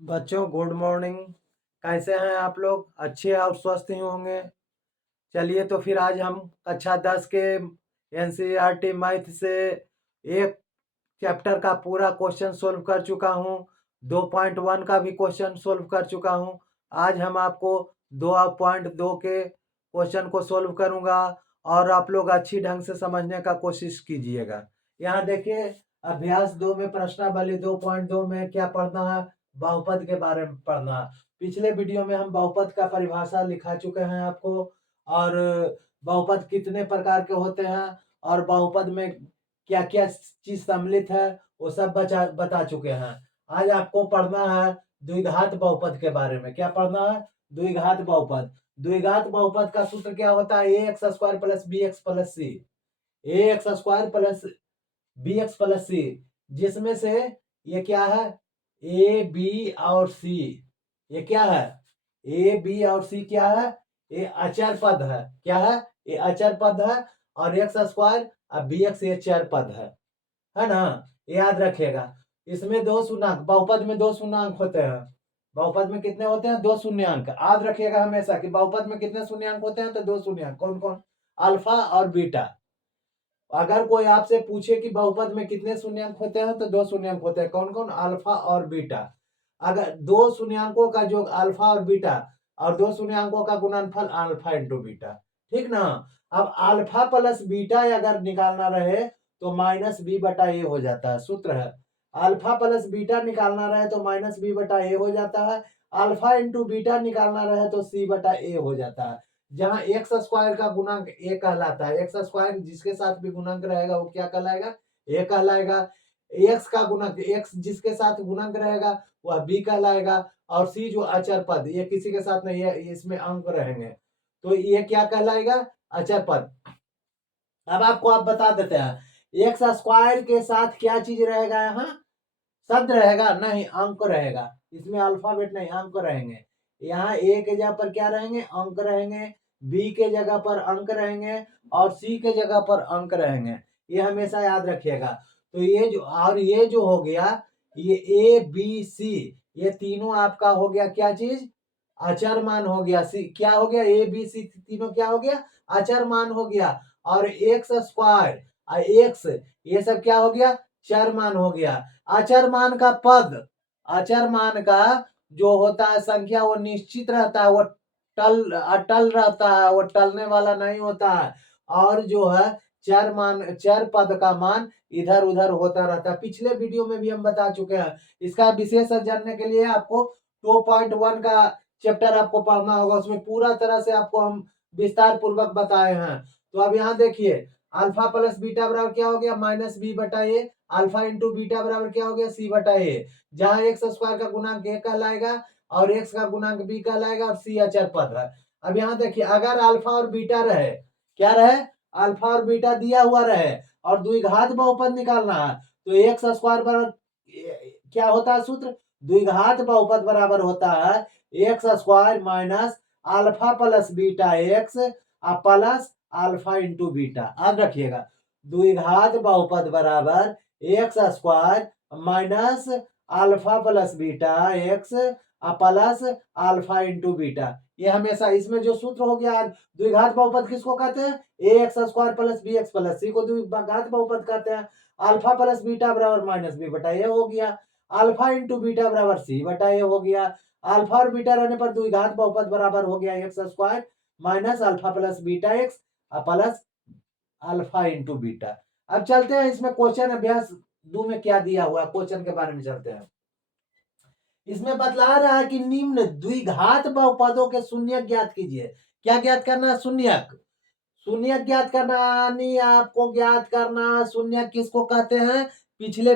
बच्चों good morning. कैसे हैं आप लोग? अच्छे और स्वस्थ ही होंगे। चलिए तो फिर आज हम कक्षा 10 के एनसीईआरटी मैथ से एक चैप्टर का पूरा क्वेश्चन सोल्व कर चुका हूँ। 2.1 का भी क्वेश्चन सोल्व कर चुका हूँ। आज हम आपको 2.2 के क्वेश्चन को सोल्व करूँगा और आप लोग अच्छी ढंग से समझने का कोशिश कीजिएगा। यहाँ देखिए, अभ्यास 2 में प्रश्नावली 2.2 में क्या पढ़ना है? बहुपद के बारे में पढ़ना है। पिछले वीडियो में हम बहुपद का परिभाषा लिखा चुके हैं आपको, और बहुपद कितने प्रकार के होते हैं और बहुपद में क्या क्या चीज सम्मिलित है वो सब बता चुके हैं। आज आपको पढ़ना है द्विघात बहुपद के बारे में। क्या पढ़ना है? द्विघात बहुपद। द्विघात बहुपद का सूत्र क्या होता है? A X square plus B X plus C. A X square plus B X plus C, जिसमें से ये क्या है? ए बी और सी। ये क्या है? ए बी और सी क्या है? ये अचर पद है। क्या है? ये अचर पद है। और एक्स स्क्वायर और बी एक्स ये चर पद है ना? याद रखिएगा। इसमें दो शून्यंक, बहुपद में दो शून्यंक होते हैं। बहुपद में कितने होते हैं? दो शून्यंक। याद रखिएगा हमेशा कि बहुपद में कितने शून्यंक होते हैं? तो दो शून्यंक। कौन कौन? अल्फा और बीटा। अगर कोई आपसे पूछे कि बहुपद में कितने शून्यंक होते हैं तो दो शून्यंक होते हैं। कौन कौन? अल्फा और बीटा। अगर दो शून्यंकों का योग अल्फा और बीटा और दो शून्यंकों का गुणनफल अल्फा इंटू बीटा। ठीक ना? अब अल्फा प्लस बीटा अगर निकालना रहे तो माइनस बी बटा ए हो जाता है। सूत्र है अल्फा प्लस बीटा निकालना रहे तो माइनस बी बटा ए हो जाता है। अल्फा इंटू बीटा निकालना रहे तो सी बटा ए हो जाता है। जहां एक्स स्क्वायर का गुणांक ए कहलाता है। एक्स स्क्वायर जिसके साथ भी गुणांक रहेगा वो क्या कहलाएगा? ए कहलाएगा। एक्स का गुणक, एक्स जिसके साथ गुणक रहेगा वह बी कहलाएगा। और सी जो अचर पद, ये किसी के साथ नहीं है, इसमें अंक रहेंगे तो ये क्या कहलाएगा? अचर पद। अब आपको आप बता देते हैं एक्स स्क्वायर के साथ क्या चीज रहेगा? यहाँ शब्द रहेगा नहीं, अंक रहेगा। इसमें अल्फाबेट नहीं, अंक रहेंगे। यहाँ ए के जगह पर क्या रहेंगे? अंक रहेंगे। बी के जगह पर अंक रहेंगे और सी के जगह पर अंक रहेंगे। ये हमेशा याद रखिएगा। तो ये जो, और ये जो हो गया, ये ए बी सी, ये तीनों आपका हो गया क्या चीज? अचर मान हो गया। सी क्या हो गया? ए बी सी तीनों क्या हो गया? अचर मान हो गया। और एक्स स्क्वायर और एक्स, ये सब क्या हो गया? चर मान हो गया। अचर मान का पद, अचर मान का जो होता है संख्या, वो निश्चित रहता है, वो अटल रहता है, वो टलने वाला नहीं होता है। और जो है चर मान, चर पद का मान इधर उधर होता रहता है। पिछले वीडियो में भी हम बता चुके हैं। इसका विशेष जानने के लिए आपको 2.1 का चैप्टर आपको पढ़ना होगा। उसमें पूरा तरह से आपको हम विस्तार पूर्वक बताए हैं। तो अब यहाँ देखिए, अल्फा प्लस बीटा बराबर क्या हो गया? माइनस बी बटा ए। अल्फा इंटू बीटा बराबर क्या हो गया? सी बटा ए। जहां एक्स स्क्वायर का गुणांक ए कहलाएगा और एक्स का गुणांक बी कहलाएगा और सी अचर पद है। अब यहाँ देखिए, अगर अल्फा और बीटा रहे, क्या रहे? अल्फा और बीटा दिया हुआ रहे और द्विघात बहुपद निकालना है तो एक्स स्क्वायर बराबर क्या होता है सूत्र? द्विघात बहुपद बराबर होता है X square minus alpha plus beta x plus alpha into beta. याद रखिएगा, द्विघात बहुपद बराबर x square minus alpha plus beta x plus alpha into beta. ये हमेशा इसमें जो सूत्र हो गया, द्विघात बहुपद किसको कहते हैं? A X square plus B X plus C को द्विघात बहुपद कहते हैं। अल्फा प्लस बीटा बराबर माइनस बी बटा ए हो गया। अल्फा इंटू बीटा बराबर सी बटा ए हो गया। अल्फा और बीटा रहने पर द्विघात बहुपद बराबर हो गया x square minus alpha plus beta x plus alpha into beta. अब चलते हैं इसमें क्वेश्चन अभ्यास 2 में क्या दिया हुआ क्वेश्चन के बारे में चलते हैं। इसमें बतला रहा है कि निम्न द्विघात बहुपदों के शून्यक ज्ञात कीजिए। क्या ज्ञात करना है? शून्यक। शून्यक ज्ञात करना, यानी आपको ज्ञात करना है शून्यक किसको कहते हैं। पिछले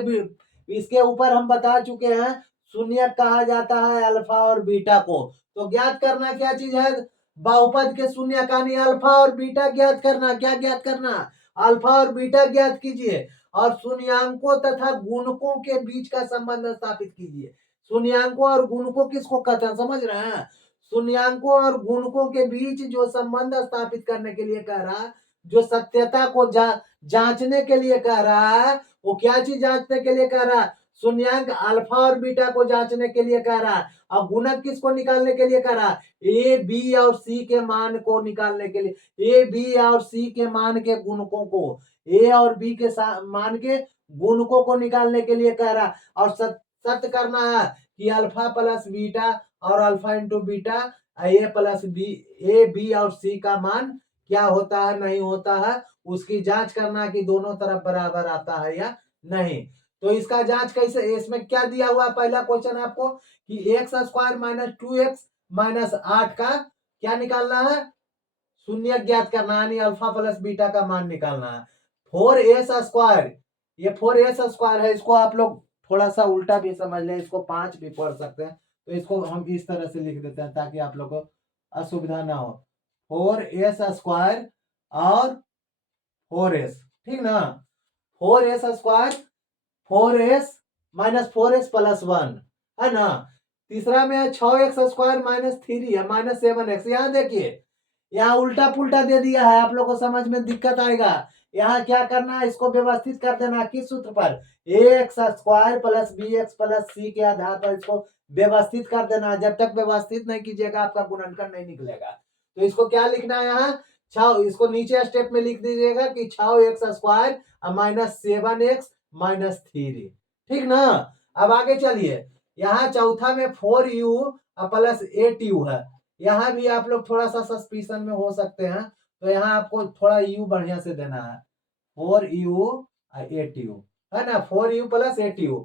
इसके ऊपर हम बता चुके हैं शून्यक कहा जाता है अल्फा और बीटा को। तो ज्ञात करना क्या चीज है? बहुपद के शून्यक, यानी अल्फा और बीटा ज्ञात करना। क्या ज्ञात करना? अल्फा और बीटा ज्ञात कीजिए और शून्यांकों तथा गुणकों के बीच का संबंध स्थापित कीजिए। शून्यांकों और गुणकों किसको कहते हैं? समझ रहे हैं? शून्यांकों और गुणकों के बीच जो संबंध स्थापित करने के लिए कह रहा है, जो सत्यता को जांचने के लिए कह रहा है, वो क्या चीज जांचने के लिए कह रहा है? शून्यांक अल्फा और बीटा को जांचने के लिए कह रहा है, और गुणक किसको निकालने के लिए कह रहा है, ए बी और सी के मान को निकालने के लिए, ए बी और सी के मान के गुणकों को, ए और बी के मान के गुणकों को निकालने के लिए कह रहा है। और सत्य करना है कि अल्फा प्लस बीटा और alpha into beta A plus B, A B और सी का मान क्या होता है नहीं होता है, उसकी जांच करना है कि दोनों तरफ बराबर आता है या नहीं। तो इसका जांच कैसे, इसमें क्या दिया हुआ है, पहला क्वेश्चन आपको कि x square minus 2x minus 8 का क्या निकालना है, शून्य ज्ञात करना है, यानी अल्फा प्लस बीटा का मान निकालना है। 4s स्क्वायर, ये 4s स्क्वायर है, इसको आप लोग थोड़ा सा उल्टा भी समझ लें, इसको 5 भी पढ़ सकते हैं, तो इसको हम इस तरह से लिख देते हैं ताकि आप लोग को असुविधा ना हो। 4s स्क्वायर और 4s, ठीक ना, 4s square 4s minus 4s plus 1 है ना। तीसरा में है 6x स्क्वायर माइनस 3 है माइनस 7x। यहाँ देखिए, यहाँ उल्टा पुल्टा दे दिया है, आप लोग को समझ में दिक्कत आएगा। यहाँ क्या करना है, इसको व्यवस्थित कर देना, किस सूत्र पर, X square plus B X plus C के आधार पर इसको व्यवस्थित कर देना। जब तक व्यवस्थित नहीं कीजिएगा आपका गुणनखंड नहीं निकलेगा। तो इसको क्या लिखना है, यहाँ 6, इसको नीचे स्टेप में लिख दीजिएगा कि 6x square minus 7x minus 3, ठीक ना। अब आगे चलिए, यहाँ चौथा में 4u प्लस 8u है। यहाँ भी आप लोग थोड़ा सा सस्पिशन में हो सकते हैं, तो यहाँ आपको थोड़ा u बढ़िया से देना है, 4u 8u है ना, 4u प्लस 8u।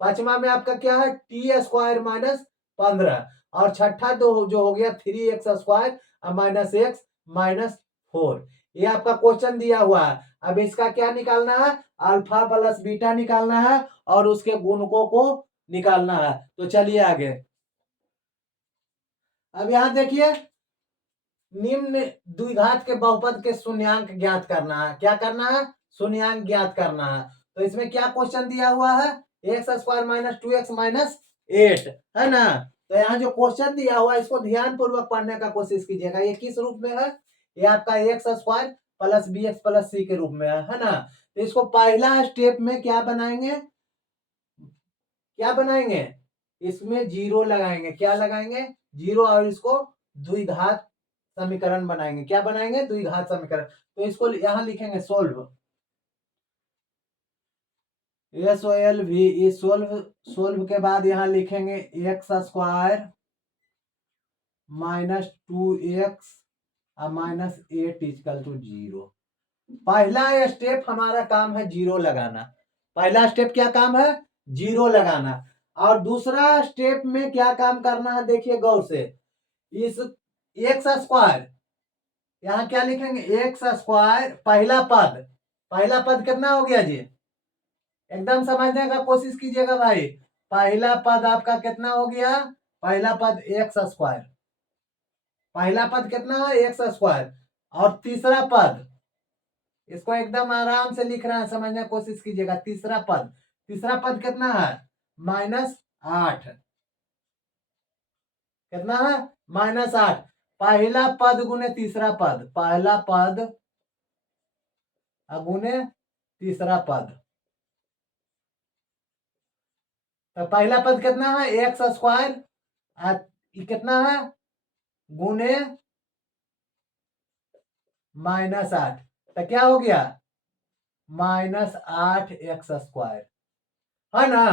पांचवा में आपका क्या है, टी स्क्वायर माइनस 15, और छठा जो हो गया 3x square minus x minus 4। ये आपका क्वेश्चन दिया हुआ है। अब इसका क्या निकालना है, अल्फा प्लस बीटा निकालना है और उसके गुणकों को निकालना है। तो चलिए आगे, अब यहां देखिए, निम्न द्विघात के बहुपद के शून्यांक ज्ञात करना है। क्या करना है, शून्यांक ज्ञात करना है। तो इसमें क्या क्वेश्चन दिया हुआ है, X square minus 2x minus 8 है ना। तो यहाँ जो क्वेश्चन दिया हुआ है इसको ध्यान पूर्वक पढ़ने का कोशिश कीजिएगा। ये किस रूप में है, ये आपका X square plus B X plus C के रूप में है ना। तो इसको पहला स्टेप में क्या बनाएंगे, क्या बनाएंगे, इसमें जीरो लगाएंगे, क्या लगाएंगे, जीरो, और इसको द्विघात समीकरण बनाएंगे। क्या बनाएंगे, द्विघात समीकरण। तो इसको यहां लिखेंगे सोल्व, SOLV। इस सोल्व के बाद यहां लिखेंगे X square minus 2x minus 8 equal to 0। पहला स्टेप हमारा काम है जीरो लगाना। पहला स्टेप क्या काम है, जीरो लगाना। और दूसरा स्टेप में क्या काम करना है, देखिए गौर से, इस एक्स स्क्वायर, यहाँ क्या लिखेंगे, एक्स स्क्वायर पहला पद कितना हो गया जी, एकदम समझने का कोशिश कीजिएगा भाई। पहला पद आपका कितना हो गया, पहला पद एक्स स्क्वायर, पहला पद कितना है, एक्स स्क्वायर। और तीसरा पद, इसको एकदम आराम से लिख रहे हैं, समझने की कोशिश कीजिएगा। तीसरा पद कितना है, माइनस 8, कितना है, माइनस 8। पहला पद गुने तीसरा पद, पहला पद गुने तीसरा पद। तो पहला पद कितना है, एक्स स्क्वायर, कितना है, गुने माइनस 8, तो क्या हो गया, माइनस 8x स्क्वायर, है ना।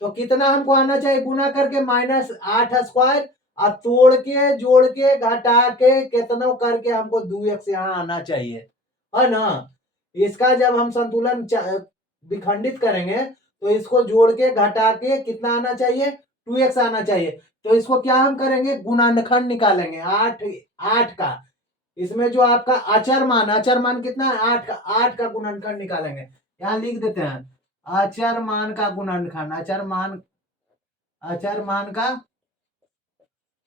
तो कितना हमको आना चाहिए, गुना करके माइनस 8 स्क्वायर, और तोड़ के जोड़ के घटा के कितना करके हमको 2x यहाँ आना चाहिए, है ना। इसका जब हम संतुलन विखंडित करेंगे तो इसको जोड़ के घटा के कितना आना चाहिए, 2x आना चाहिए। तो इसको क्या हम करेंगे, गुणनखंड निकालेंगे 8 का। इसमें जो आपका अचर मान कितना है, 8 का गुणनखंड निकालेंगे। यहाँ लिख देते हैं अचर मान का गुणनखंड, अचर मान का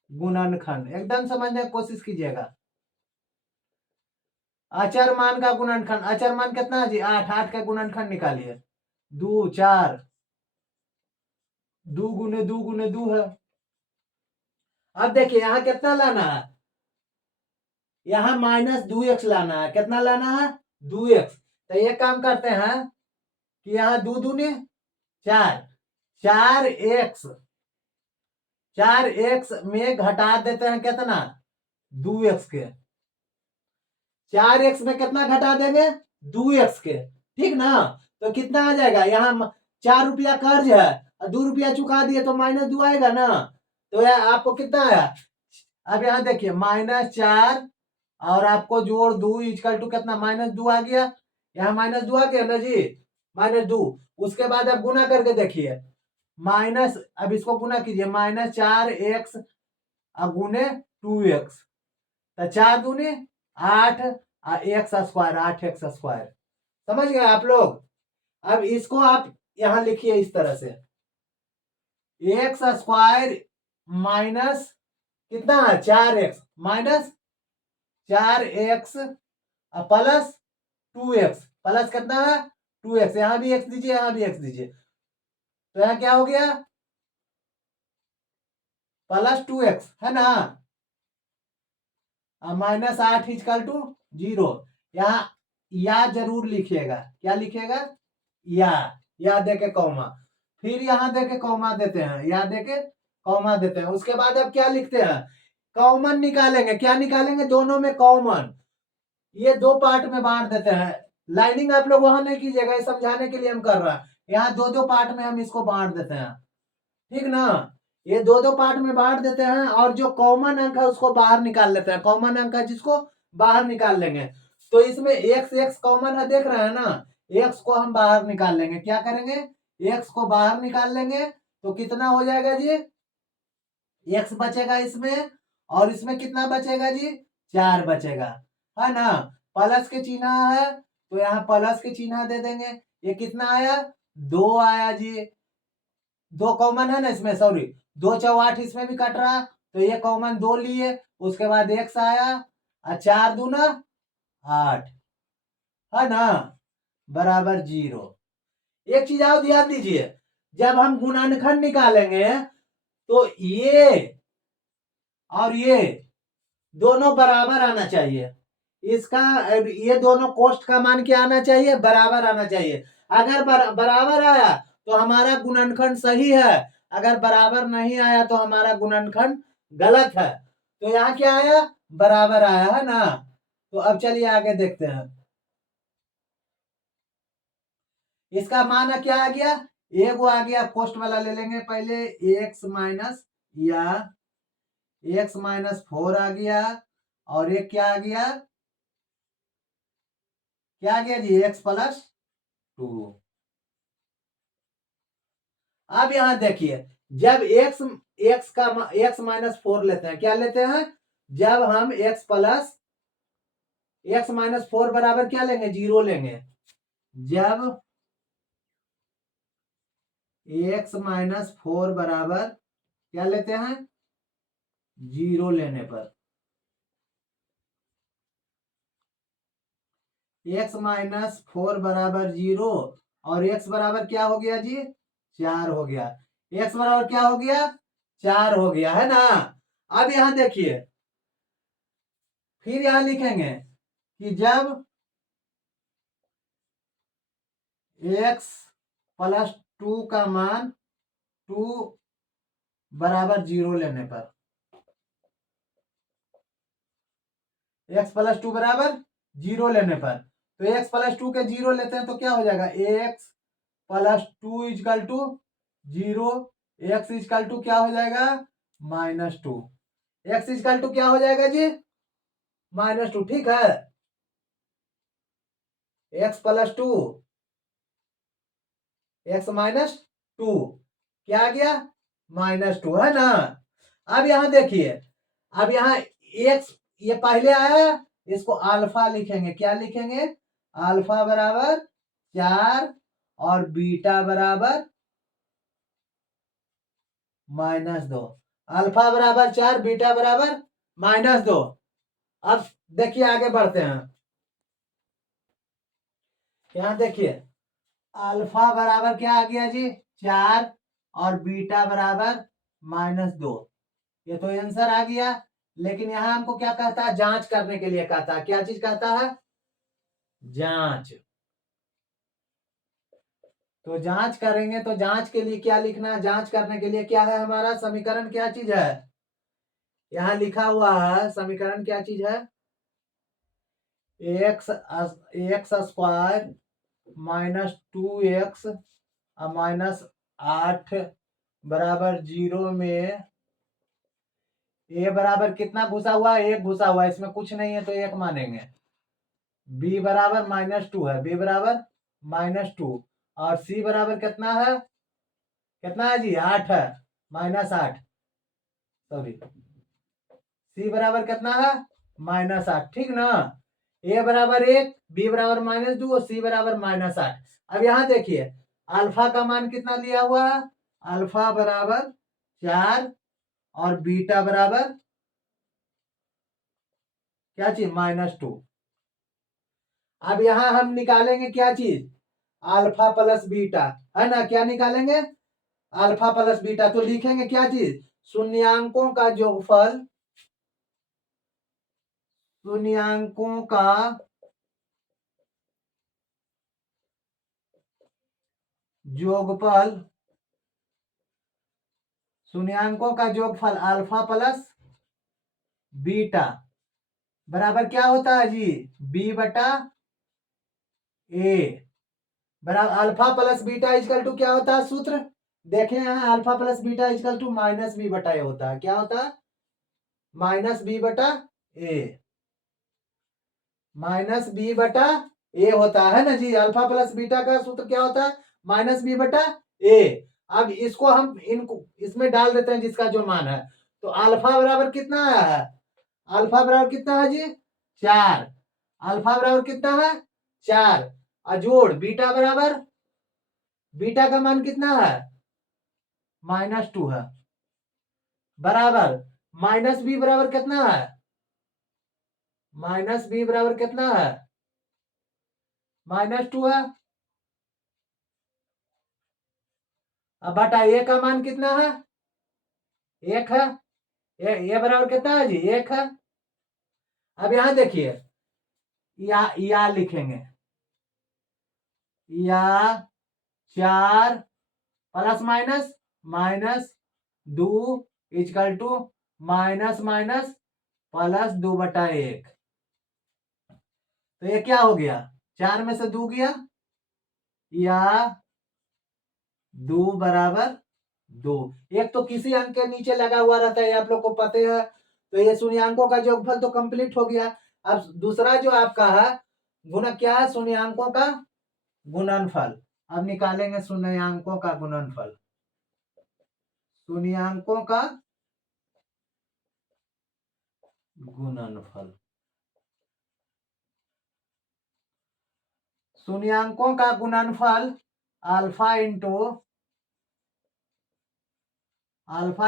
गुणनखंड, एकदम समझने की कोशिश कीजिएगा। अचर मान का गुणनखंड, अचर मान कितना है जी, 8 का गुणनखंड निकालिए, 2 4, 2 गुने 2 है। अब देखिए यहाँ कितना लाना है, यहाँ माइनस 2x लाना है, कितना लाना है, 2x। तो ये काम करते हैं कि यहाँ 2 दूनी 4, 4x, 4x में घटा देते हैं कितना, 2x के। 4x में कितना घटा देंगे, 2x के, ठीक ना। तो कितना आ जाएगा, यहाँ 4 रुपया कर्ज है और 2 रुपया चुका दिए तो -2 आएगा ना। तो यार आपको कितना आया, अब यहाँ देखिए -4 और आपको जोड़ 2 इक्वल टू कितना, -2 आ गया। यहाँ -2 आ गया ना जी, -2। उसके बाद आप गुना करके देखिए, माइनस, अब इसको गुना कीजिए, -4x गुने 2x, तो 4 दूनी 8 x स्क्वायर, 8x स्क्वायर। समझ गए आप लोग। अब इसको आप यहां लिखिए इस तरह से, एक्स स्क्वायर माइनस कितना है, 4x minus 4x plus 2x, plus कितना है 2x, यहां भी x दीजिए, यहां भी x दीजिए, तो यहां क्या हो गया, +2x है ना, -8 इक्वल टू 0। यहाँ या जरूर लिखिएगा, क्या लिखिएगा, या देके कॉमा, फिर यहाँ देके कॉमा देते हैं, या देके कॉमा देते हैं। उसके बाद अब क्या लिखते हैं, कॉमन निकालेंगे, क्या निकालेंगे, दोनों में कॉमन, ये 2 पार्ट में बांट देते हैं। लाइनिंग आप लोग वहां नहीं कीजिएगा, समझाने के लिए हम कर रहे हैं। यहाँ 2-2 पार्ट में हम इसको बांट देते हैं, ठीक ना। ये 2-2 पार्ट में बांट देते हैं और जो कॉमन अंक है उसको बाहर निकाल लेते हैं। कॉमन अंक है जिसको बाहर निकाल लेंगे, तो इसमें x कॉमन है, देख रहे हैं ना, x को हम बाहर निकाल लेंगे। क्या करेंगे, x को बाहर निकाल लेंगे, तो कितना हो जाएगा जी, x बचेगा इसमें, और इसमें कितना बचेगा जी, 4 बचेगा, है ना। प्लस के चिन्ह है तो यहाँ प्लस के चिन्ह दे देंगे। ये कितना आया, 2 आया जी, 2 कॉमन है ना इसमें, सॉरी 2 चौआठ इसमें भी कट रहा, तो ये कॉमन 2 लिए, उसके बाद x आया, 4 दूना 8, है ना, बराबर 0। एक चीज और ध्यान दीजिए, जब हम गुणनखंड निकालेंगे तो ये और ये दोनों बराबर आना चाहिए। इसका ये दोनों कोष्ठ का मान क्या आना चाहिए, बराबर आना चाहिए। अगर बराबर आया तो हमारा गुणनखंड सही है, अगर बराबर नहीं आया तो हमारा गुणनखंड गलत है। तो यहाँ क्या आया, बराबर आया, है ना। तो अब चलिए आगे देखते हैं, इसका मान क्या आ गया, एगो आ गया, कोष्ठ वाला ले लेंगे पहले, x माइनस, या x-4 आ गया, और एक क्या आ गया, क्या आ गया जी, x+2। अब यहां देखिए, जब x-4 लेते हैं, क्या लेते हैं, जब हम x-4 बराबर क्या लेंगे, 0 लेंगे। जब x-4 बराबर क्या लेते हैं, 0 लेने पर, x-4 बराबर 0, और x बराबर क्या हो गया जी, 4 हो गया। x बराबर क्या हो गया, 4 हो गया, है ना। अब यहां देखिए, फिर यहां लिखेंगे कि जब x+2 का मान 2 बराबर 0 लेने पर, x+2 बराबर 0 लेने पर, तो x+2 के 0 लेते हैं तो क्या हो जाएगा, x+2 equal to 0, x equal to क्या हो जाएगा, -2, x इक्वल टू क्या हो जाएगा जी, -2, ठीक है। x+2, x-2 क्या आ गया, -2, है ना। अब यहां देखिए, अब यहां x ये पहले आया, इसको अल्फा लिखेंगे, क्या लिखेंगे, अल्फा बराबर 4 और बीटा बराबर -2, अल्फा बराबर 4, बीटा बराबर -2। अब देखिए आगे बढ़ते हैं, यहां देखिए अल्फा बराबर क्या आ गया जी, 4, और बीटा बराबर -2। ये तो आंसर आ गया, लेकिन यहां हमको क्या कहता है, जांच करने के लिए कहता है, क्या चीज कहता है, जांच। तो जांच करेंगे तो जांच के लिए क्या लिखना है, जांच करने के लिए क्या है हमारा समीकरण, क्या चीज है यहां लिखा हुआ है समीकरण, क्या चीज है एक्स स्क्वायर -2x -8 बराबर 0 में ए बराबर कितना घुसा हुआ है, 1 घुसा हुआ है, इसमें कुछ नहीं है तो 1 मानेंगे। बी बराबर -2 है, बी बराबर -2 और सी बराबर कितना है, कितना है जी 8 है, -8 सॉरी, सी बराबर कितना है -8, ठीक ना। ए बराबर 1, बी बराबर -2 और सी बराबर -8। अब यहां देखिए अल्फा का मान कितना दिया हुआ है, अल्फा बराबर 4 और बीटा बराबर क्या चीज -2। अब यहां हम निकालेंगे क्या चीज अल्फा प्लस बीटा, है ना, क्या निकालेंगे अल्फा प्लस बीटा। तो लिखेंगे क्या चीज शून्यांकों का योगफल, शून्यांकों का योगफल, शून्यांकों का योगफल अल्फा प्लस बीटा बराबर क्या होता है जी बी बटा ए, बराबर alpha plus beta equal to क्या होता है सूत्र देखें यहाँ, alpha plus beta equal to -बी बटा ए होता है, क्या होता है -बी बटा ए, -बी बटा ए होता है ना जी। अल्फा प्लस बीटा का सूत्र क्या होता है -बी बटा ए। अब इसको हम इनको इसमें डाल देते हैं जिसका जो मान है, तो अल्फा बराबर कितना आया है, अल्फा बराबर कितना है जी 4, अल्फा बराबर कितना है 4 और जोड़ बीटा बराबर, बीटा का मान कितना है -2 है, बराबर -बी बराबर कितना है, -बी बराबर कितना है -2 है। अब बटा ए का मान कितना है 1 है, ए बराबर कितना है जी 1 है। अब यहां देखिए या लिखेंगे या 4 प्लस -2 इजकल टू +2 बटा 1। तो ये क्या हो गया 4 में से 2 गया या 2 बराबर 2, एक तो किसी अंक के नीचे लगा हुआ रहता है, आप लोग को पता है। तो ये शून्यांकों का योगफल तो कंप्लीट हो गया। अब दूसरा जो आपका है गुना क्या है शून्यांकों का गुणनफल। अब निकालेंगे शून्यांकों का गुणनफल, शून्यांकों का गुणनफल, शून्यांकों का गुणनफल अल्फा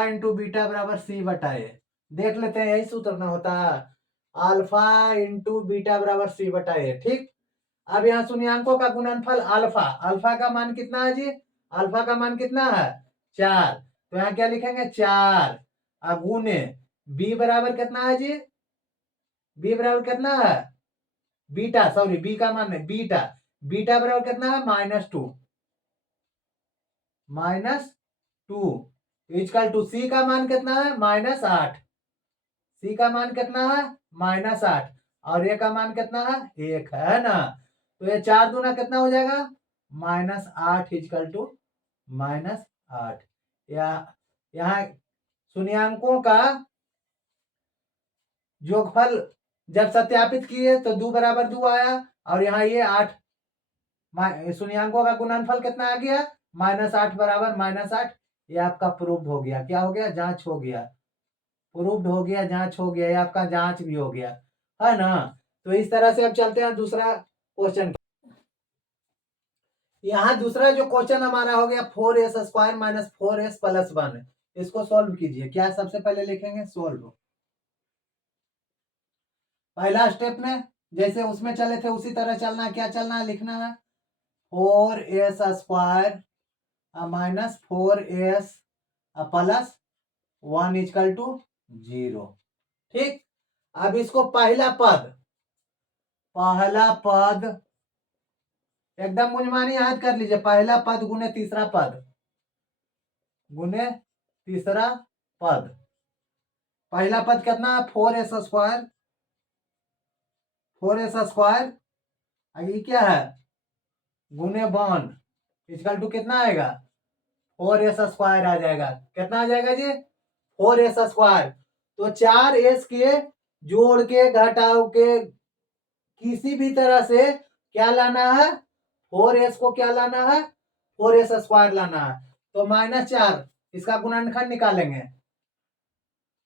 इंटू बीटा बराबर सी बटा ए। देख लेते हैं यही सूत्र ना होता है अल्फा इंटू बीटा बराबर सी बटा ए, ठीक। अब यहाँ शून्यांकों का गुणनफल अल्फा, अल्फा का मान कितना है जी अल्फा का मान कितना है 4, तो यहाँ क्या लिखेंगे 4 अब गुने बी बराबर कितना है जी, बी बराबर कितना है बीटा, सॉरी बी का मान है बीटा, बीटा बराबर कितना है -2 इजकल टू सी का मान कितना है -8, सी का मान कितना है -8 और ए का मान कितना है 1 है ना। तो ये 4 दूना कितना हो जाएगा -8 इजकल टू -8। या यहाँ शून्यांकों का योगफल जब सत्यापित किए तो 2 बराबर 2 आया और यहाँ ये 8, शून्यांकों का गुणनफल कितना आ गया -8 बराबर -8। ये आपका प्रूव्ड हो गया, क्या हो गया जांच हो गया, प्रूव्ड हो गया, जांच हो गया, ये आपका जांच भी हो गया है ना। तो इस तरह से अब चलते हैं दूसरा क्वेश्चन। यहाँ दूसरा जो क्वेश्चन हमारा हो गया 4s² - 4s + 1, इसको सॉल्व कीजिए। क्या सबसे पहले लिखेंगे सोल्व, पहला स्टेप में जैसे उसमें चले थे उसी तरह चलना है, क्या चलना है लिखना है 4s² - 4s + 1 इजकल टू 0, ठीक। अब इसको पहला पद एकदम मुंजमानी याद कर लीजिए, पहला पद गुने तीसरा पद, गुने तीसरा पद। पहला पद कितना है, 4s², 4s², ये क्या है, गुने 1 इक्वल टू कितना आएगा, 4s² आ जाएगा। कितना आ जाएगा जी, 4s²। तो 4s के जोड़ के घटाव के किसी भी तरह से क्या लाना है, 4s को क्या लाना है, 4s² लाना है। तो -4 इसका गुणनखंड निकालेंगे,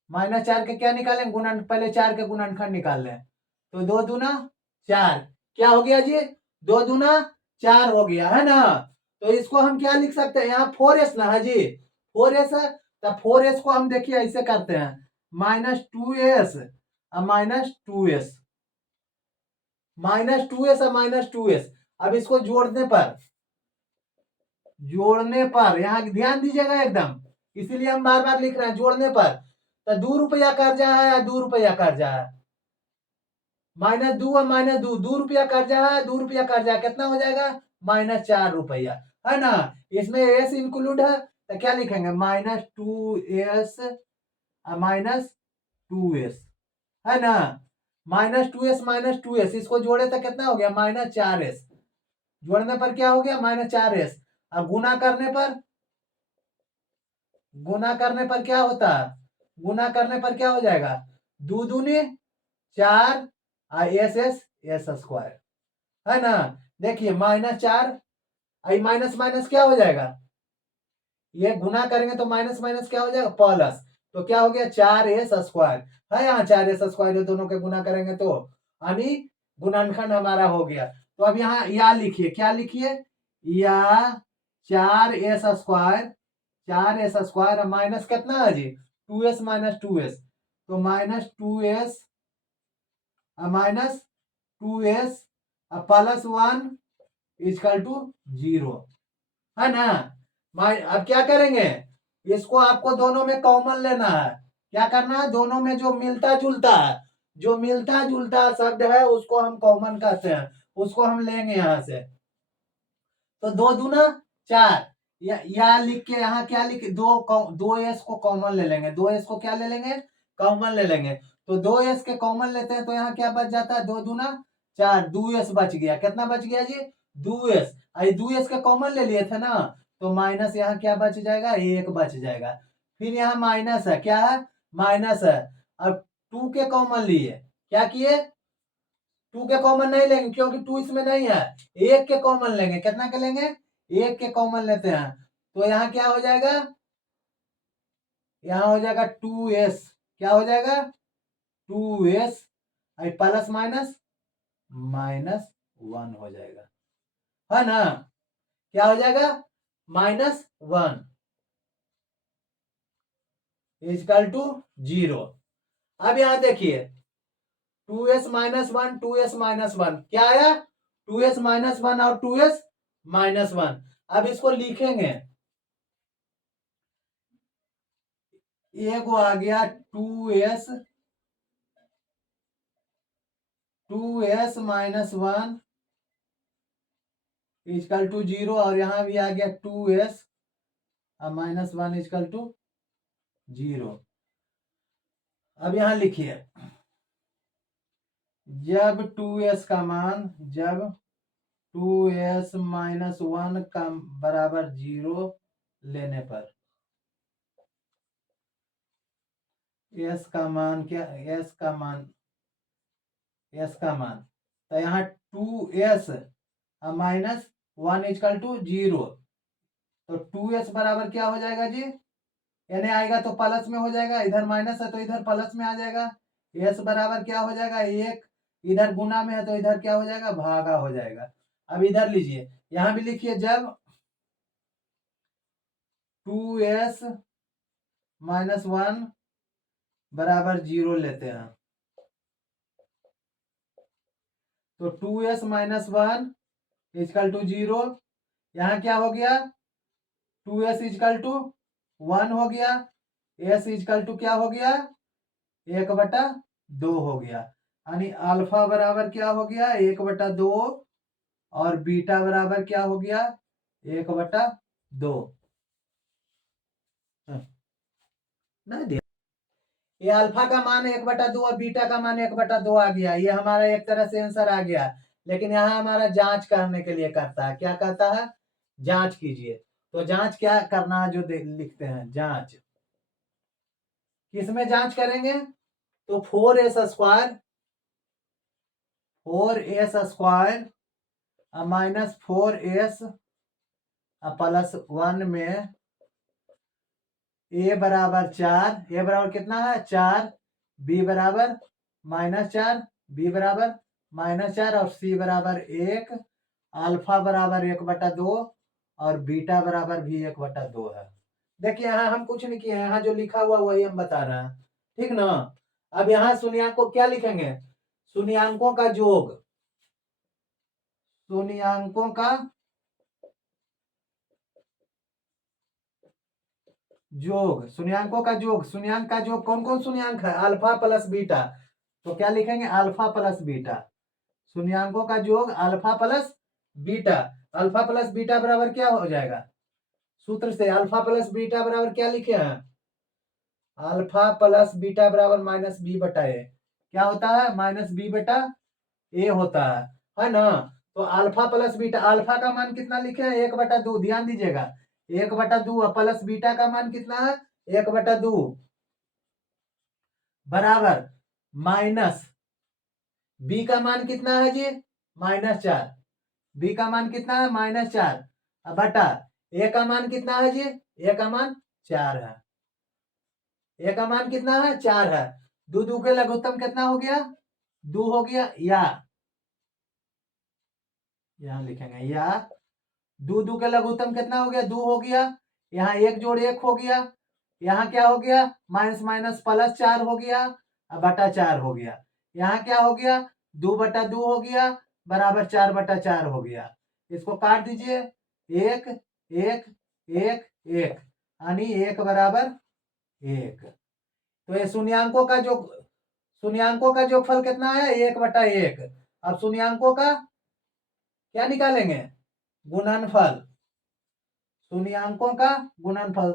-4 के क्या निकालेंगे, गुणन, पहले 4 के गुणनखंड निकाल लें। तो 2 दूना 4, क्या हो गया जी, 2 दूना 4 हो गया है ना। तो इसको हम क्या लिख सकते हैं, यहाँ 4s ना है जी, 4s है, तो 4s को हम देखिए ऐसे करते हैं, -2s और -2s, -2s और -2s। अब इसको जोड़ने पर यहाँ ध्यान दीजिएगा एकदम, इसीलिए हम बार बार लिख रहे हैं, जोड़ने पर तो 2 रुपया कर्जा है, 2 रुपया कर्जा है, -2 और -2, 2 रुपया कर्जा है, 2 रुपया कर्जा है, कितना हो जाएगा, -4 रुपया, है ना। इसमें एस इंक्लूड है, तो क्या लिखेंगे, -2s -2s, है ना, -2s -2s, इसको जोड़े तो कितना हो गया, -4s, जोड़ने पर क्या हो गया, -4s। अब गुना करने पर क्या होता है, गुना करने पर क्या हो जाएगा, 2 दूनी 4 s² है ना। देखिए -4, माइनस माइनस क्या हो जाएगा, ये गुना करेंगे तो माइनस माइनस क्या हो जाएगा, प्लस। तो क्या हो गया, 4s² है, यहाँ 4s², ये दोनों के गुना करेंगे तो यानी गुणनखंड हमारा हो गया। तो अब यहाँ या लिखिए, क्या लिखिए, या 4s² 4s² माइनस कितना है जी, 2s -2s, तो -2s -2s +1 इक्वल टू 0, है ना। अब क्या करेंगे, इसको आपको दोनों में कॉमन लेना है। क्या करना है, दोनों में जो मिलता जुलता शब्द है उसको हम कॉमन कहते हैं, उसको हम लेंगे यहां से। तो 2 दूना 4, या लिख के यहाँ क्या लिख, 2s को कॉमन ले लेंगे, 2s को क्या ले लेंगे, कॉमन ले लेंगे। तो 2s के कॉमन लेते हैं तो यहाँ क्या बच जाता है, 2 दूना 4, 2s बच गया, कितना बच गया जी, 2s। 2s के कॉमन ले लिए थे ना, तो माइनस यहाँ क्या बच जाएगा, 1 बच जाएगा। फिर यहाँ माइनस है, क्या है, माइनस है। अब 2 के कॉमन लिए, क्या किए, 2 के कॉमन नहीं लेंगे क्योंकि 2 इसमें नहीं है, 1 के कॉमन लेंगे, कितना के लेंगे, 1 के कॉमन लेते हैं। तो यहाँ क्या हो जाएगा, यहाँ हो जाएगा 2s, क्या हो जाएगा, 2s प्लस माइनस -1 हो जाएगा, है ना। क्या हो जाएगा, -1 इक्वल टू 0। अब यहाँ देखिए 2s -1 2s -1 क्या आया, 2s -1 और 2s -1। अब इसको लिखेंगे, एगो आ गया 2s -1 इक्वल टू 0, और यहाँ भी आ गया 2s -1 इक्वल टू 0। अब यहाँ लिखिए, जब 2s का मान, जब 2s -1 का बराबर 0 लेने पर, s का मान क्या, s का मान तो यहाँ 2s -1 इक्वल टू 0, तो 2s बराबर क्या हो जाएगा जी, यानी आएगा तो प्लस में हो जाएगा, इधर माइनस है तो इधर प्लस में आ जाएगा। s बराबर क्या हो जाएगा, 1, इधर गुना में है तो इधर क्या हो जाएगा, भागा हो जाएगा। अब इधर लीजिए, यहां भी लिखिए, जब 2s -1 बराबर 0 लेते हैं, तो 2s -1 इक्वल टू 0, यहाँ क्या हो गया, 2s इक्वल टू 1 हो गया, s इक्वल टू क्या हो गया, 1/2 हो गया, यानी अल्फा बराबर क्या हो गया, 1/2 और बीटा बराबर क्या हो गया 1/2। नहीं दिया, ये अल्फा का मान 1/2 और बीटा का मान 1/2 आ गया। ये हमारा एक तरह से आंसर आ गया, लेकिन यहाँ हमारा जांच करने के लिए करता है। क्या कहता है? जांच कीजिए। तो जांच क्या करना है, जो लिखते हैं जांच, किसमें जांच करेंगे? तो 4s² माइनस 4s प्लस 1 में a बराबर 4, a बराबर कितना है 4, b बराबर -4, b बराबर -4 और c बराबर 1, अल्फा बराबर 1/2 और बीटा बराबर भी 1/2 है। देखिए यहाँ हम कुछ नहीं किए हैं, यहाँ जो लिखा हुआ वही हम बता रहे हैं, ठीक ना। अब यहाँ शून्याङ्कों क्या लिखेंगे? शून्याङ्कों का योग, शून्याङ्कों का योग, शून्याङ्कों का योग, शून्याङ्क का योग कौन कौन शून्याङ्क है? Alpha plus beta. तो क्या लिखेंगे? Alpha plus beta. शून्याङ्कों का योग alpha plus beta. Alpha plus beta बराबर क्या हो जाएगा? सूत्र से अल्फा प्लस बीटा बराबर क्या लिखे हैं? अल्फा प्लस बीटा बराबर -b/a। क्या होता है? -b/a होता है ना। तो अल्फा प्लस बीटा, अल्फा का मान कितना लिखे हैं? 1/2। ध्यान दीजिएगा, 1/2 प्लस बीटा का मान कितना है? 1/2 बराबर माइनस बी का मान कितना है जी? -4। बी का मान कितना है? -4 बटा ए का मान कितना है जी? ए का मान 4 है। ए का मान कितना है? 4 है। दो दो के लघुत्तम कितना हो गया? 2 हो गया। या यहां लिखेंगे या दो दो के लघुत्तम कितना हो गया? 2 हो गया। यहाँ 1 जोड़ 1 हो गया। यहाँ क्या हो गया? माइनस माइनस प्लस 4 हो गया बटा 4 हो गया। यहाँ क्या हो गया? 2/2 हो गया बराबर 4/4 हो गया। इसको काट दीजिए, 1 1 1 1 यानी 1 बराबर 1। तो ये शून्याङ्कों का जोगफल कितना है? 1/1। अब शून्याङ्कों का क्या निकालेंगे? गुणनफल। शून्याङ्कों का गुणनफल,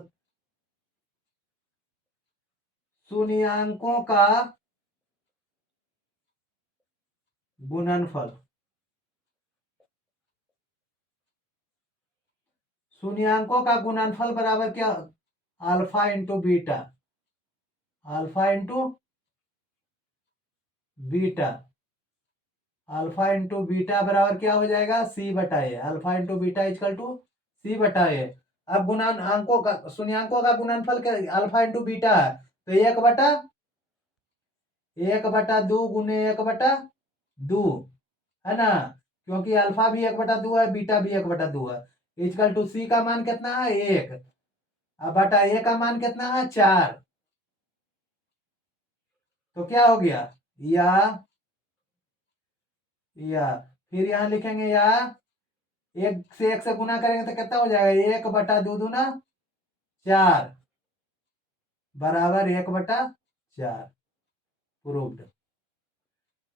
शून्याङ्कों का गुणनफल, शून्याङ्कों का गुणनफल बराबर क्या? Alpha into beta. Alpha into beta, alpha into beta बराबर क्या हो जाएगा? c/a। Alpha into beta equal to c/a। अब गुणनांकों का, शून्याङ्कों का गुणनफल क्या? अल्फा इंटू बीटा है, तो 1/2 गुने 1/2 है ना, क्योंकि अल्फा भी 1/2 है, बीटा भी 1/2 है। इक्वल टू सी का मान कितना है? 1 अब बटा ए का मान कितना है? 4। तो क्या हो गया? या फिर यहां लिखेंगे या 1 से गुना करेंगे तो कितना हो जाएगा? 1/2 दूना 4 बराबर 1/4 प्रूव्ड।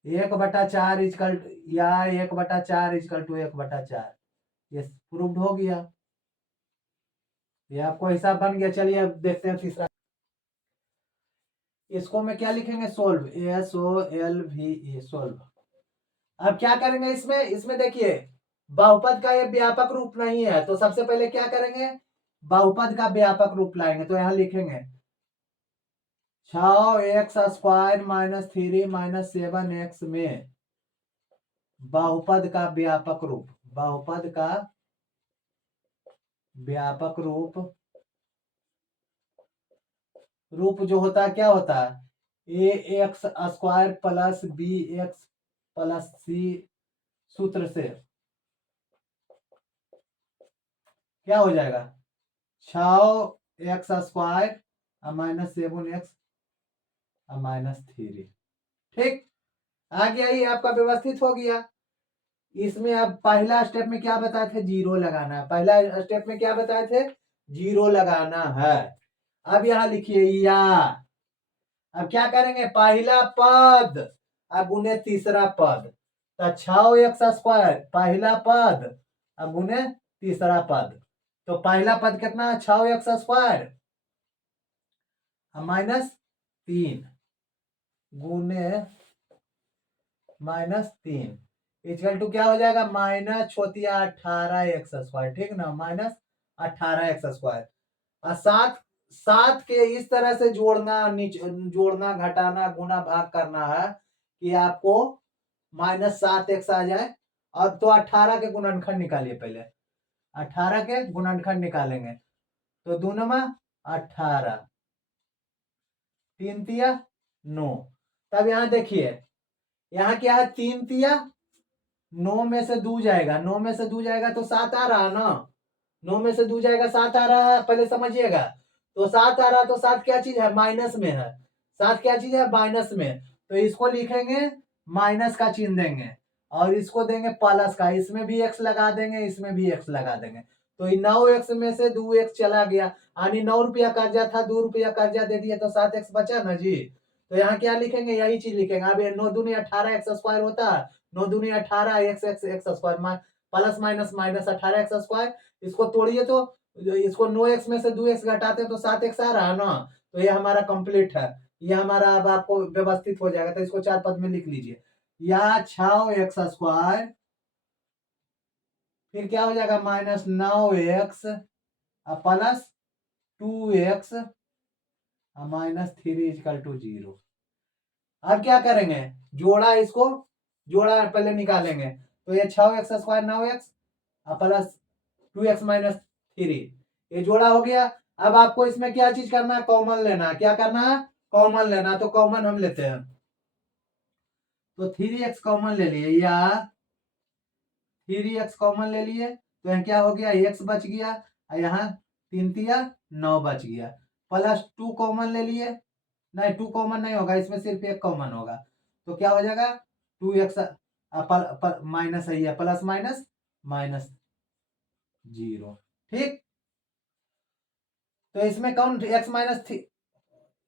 1/4 इक्वल या 1/4 इक्वल टू 1/4, ये प्रूव्ड हो गया। ये आपको हिसाब बन गया। चलिए अब देखते हैं तीसरा। इसको में क्या लिखेंगे? Solve, SOLVE, solve. अब क्या करेंगे इसमें? इसमें देखिए बहुपद का ये व्यापक रूप नहीं है, तो सबसे पहले क्या करेंगे? बहुपद का व्यापक रूप लाएंगे। तो यहां लिखेंगे 6x² - 3 - 7x में बहुपद का व्यापक रूप, बहुपद का व्यापक रूप जो होता है, क्या होता है? ax² plus bx plus c सूत्र से क्या हो जाएगा? 6x² - 7x -3। ठीक, आ गया। ये आपका व्यवस्थित हो गया। इसमें अब पहला स्टेप में क्या बताए थे? जीरो लगाना है। पहला स्टेप में क्या बताए थे? जीरो लगाना है। अब यहां लिखिए या, अब क्या करेंगे? पहला पद अब गुने तीसरा पद, तो 6x² पहला पद अब गुने तीसरा पद, तो पहला पद कितना है 6x² -3 गुने -3 इक्वल टू क्या हो जाएगा -18x², ठीक ना, -18x²। और सात सात के इस तरह से जोड़ना, जोड़ना, घटाना, गुना, भाग करना है कि आपको -7x आ जाए। और तो 18 के गुणनखंड निकालिए, पहले 18 के गुणनखंड निकालेंगे तो 2 × 18, 3 × 9। तब यहाँ देखिए, यहाँ क्या है 3 × 9 में से 2 जाएगा, 9 में से 2 जाएगा तो 7 आ रहा है ना, 9 में से 2 जाएगा 7 आ रहा है, पहले समझिएगा। तो 7 आ रहा है तो 7 क्या चीज है, माइनस में है, 7 क्या चीज है, माइनस में। तो इसको लिखेंगे, माइनस का चिन्ह देंगे और इसको देंगे प्लस का, इसमें भी x लगा देंगे, इसमें भी x लगा देंगे। तो 9x में से 2x चला गया, यानी 9 रुपया कर्जा था, 2 रुपया कर्जा दे दिया तो 7x बचा ना जी। तो यहाँ क्या लिखेंगे, यही चीज लिखेंगे। अब 9 दूनी 18x² होता है, 9 दूनी 18 x² plus minus minus 18x²। इसको तोड़िए तो इसको 9x में से 2x घटाते हैं तो 7x आ रहा है ना। तो ये हमारा कंप्लीट है, ये हमारा अब आपको व्यवस्थित हो जाएगा। तो इसको 4 पद में लिख लीजिए, या 6x² फिर क्या हो जाएगा -9x plus 2x -3 equal to 0। अब क्या करेंगे, जोड़ा, इसको जोड़ा पहले निकालेंगे। तो ये 6x² 9x प्लस 2x -3, ये जोड़ा हो गया। अब आपको इसमें क्या चीज करना है, कॉमन लेना है। क्या करना है, कॉमन लेना। तो कॉमन हम लेते हैं, तो 3x कॉमन ले लिए, या 3x कॉमन ले लिए तो यहाँ क्या हो गया, x बच गया, यहाँ 3 × 9 बच गया। प्लस 2 कॉमन ले लिए, नहीं 2 कॉमन नहीं होगा, इसमें सिर्फ 1 कॉमन होगा। तो क्या हो जाएगा 2x माइनस है, प्लस माइनस -0, ठीक। तो इसमें कौन x -3,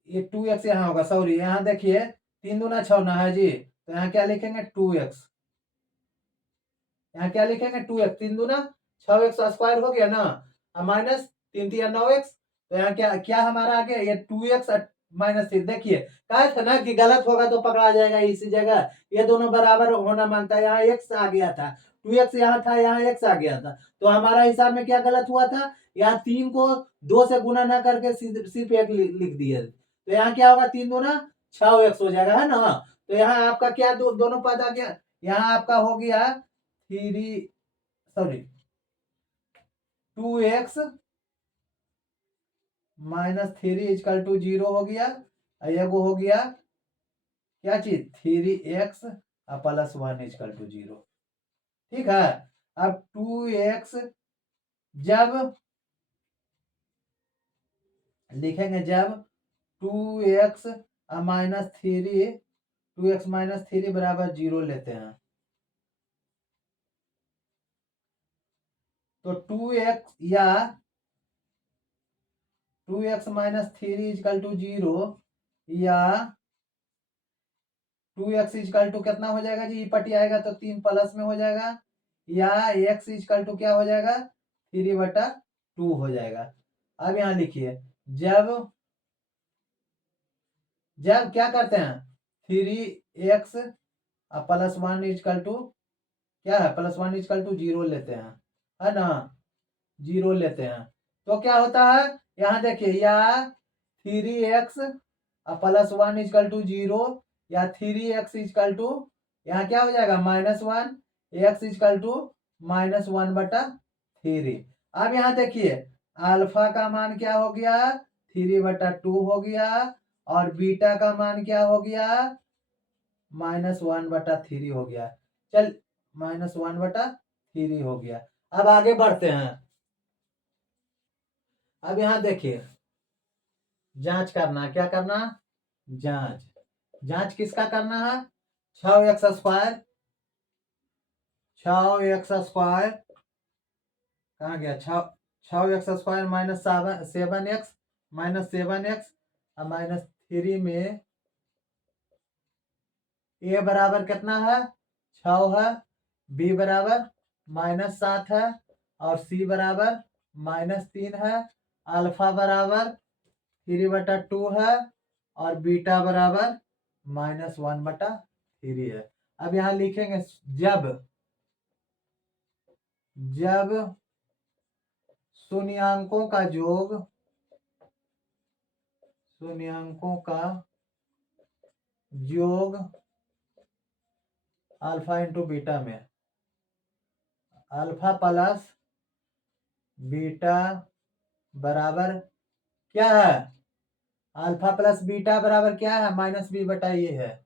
ये 2x यहाँ होगा, सॉरी, यहाँ देखिए 3 दूना 6 ना है जी। तो यहाँ क्या लिखेंगे 2x, यहाँ क्या लिखेंगे 2x, 3 दूना 6x² हो गया ना, माइनस 3 × 9x। तो यहाँ क्या क्या हमारा आ गया, ये 2x -3। देखिए कहा था ना कि गलत होगा तो पकड़ा जाएगा इसी जगह, ये दोनों बराबर होना मांगता है। यहाँ x आ गया था, 2x यहाँ था, यहाँ x आ गया था। तो हमारा हिसाब में क्या गलत हुआ था, यहाँ 3 को 2 से गुना ना करके सिर्फ 1 लिख दिए। तो यहाँ क्या होगा 3 दूना 6x हो जाएगा, है ना। तो यहाँ आपका क्या दोनों पद आ गया, यहाँ आपका हो गया 2x -3 इक्वल टू 0 हो गया। एगो हो गया क्या चीज 3x प्लस 1 इक्वल टू 0, ठीक है। अब 2x जब लिखेंगे, जब 2x -3 बराबर 0 लेते हैं, तो 2x या 2x -3 इक्वल टू 0 या 2x इक्वल टू कितना हो जाएगा जी, पटी आएगा तो 3 प्लस में हो जाएगा, या x इक्वल टू क्या हो जाएगा 3/2 हो जाएगा। अब यहाँ लिखिए, जब जब क्या करते हैं 3x प्लस 1 इक्वल टू क्या है, प्लस 1 इक्वल टू 0 लेते हैं, है ना, 0 लेते हैं। तो क्या होता है, यहाँ देखिए, या 3x प्लस 1 इक्वल टू 0 या 3x इक्वल टू यहाँ क्या हो जाएगा -1, x इक्वल टू -1/3। अब यहाँ देखिए अल्फा का मान क्या हो गया 3/2 हो गया, और बीटा का मान क्या हो गया -1/3 हो गया। चल -1/3 हो गया। अब आगे बढ़ते हैं। अब यहाँ देखिए जांच करना, क्या करना, जांच। जांच किसका करना है, 6x² 6x² कहाँ गया, 6x² -7x -3 में a बराबर कितना है 6 है, बी बराबर -7 है और सी बराबर -3 है, अल्फा बराबर 3/2 है और बीटा बराबर -1/3 है। अब यहाँ लिखेंगे जब शून्यांकों का योग अल्फा इंटू बीटा में अल्फा प्लस बीटा बराबर क्या है, अल्फा प्लस बीटा बराबर क्या है, -b/a है,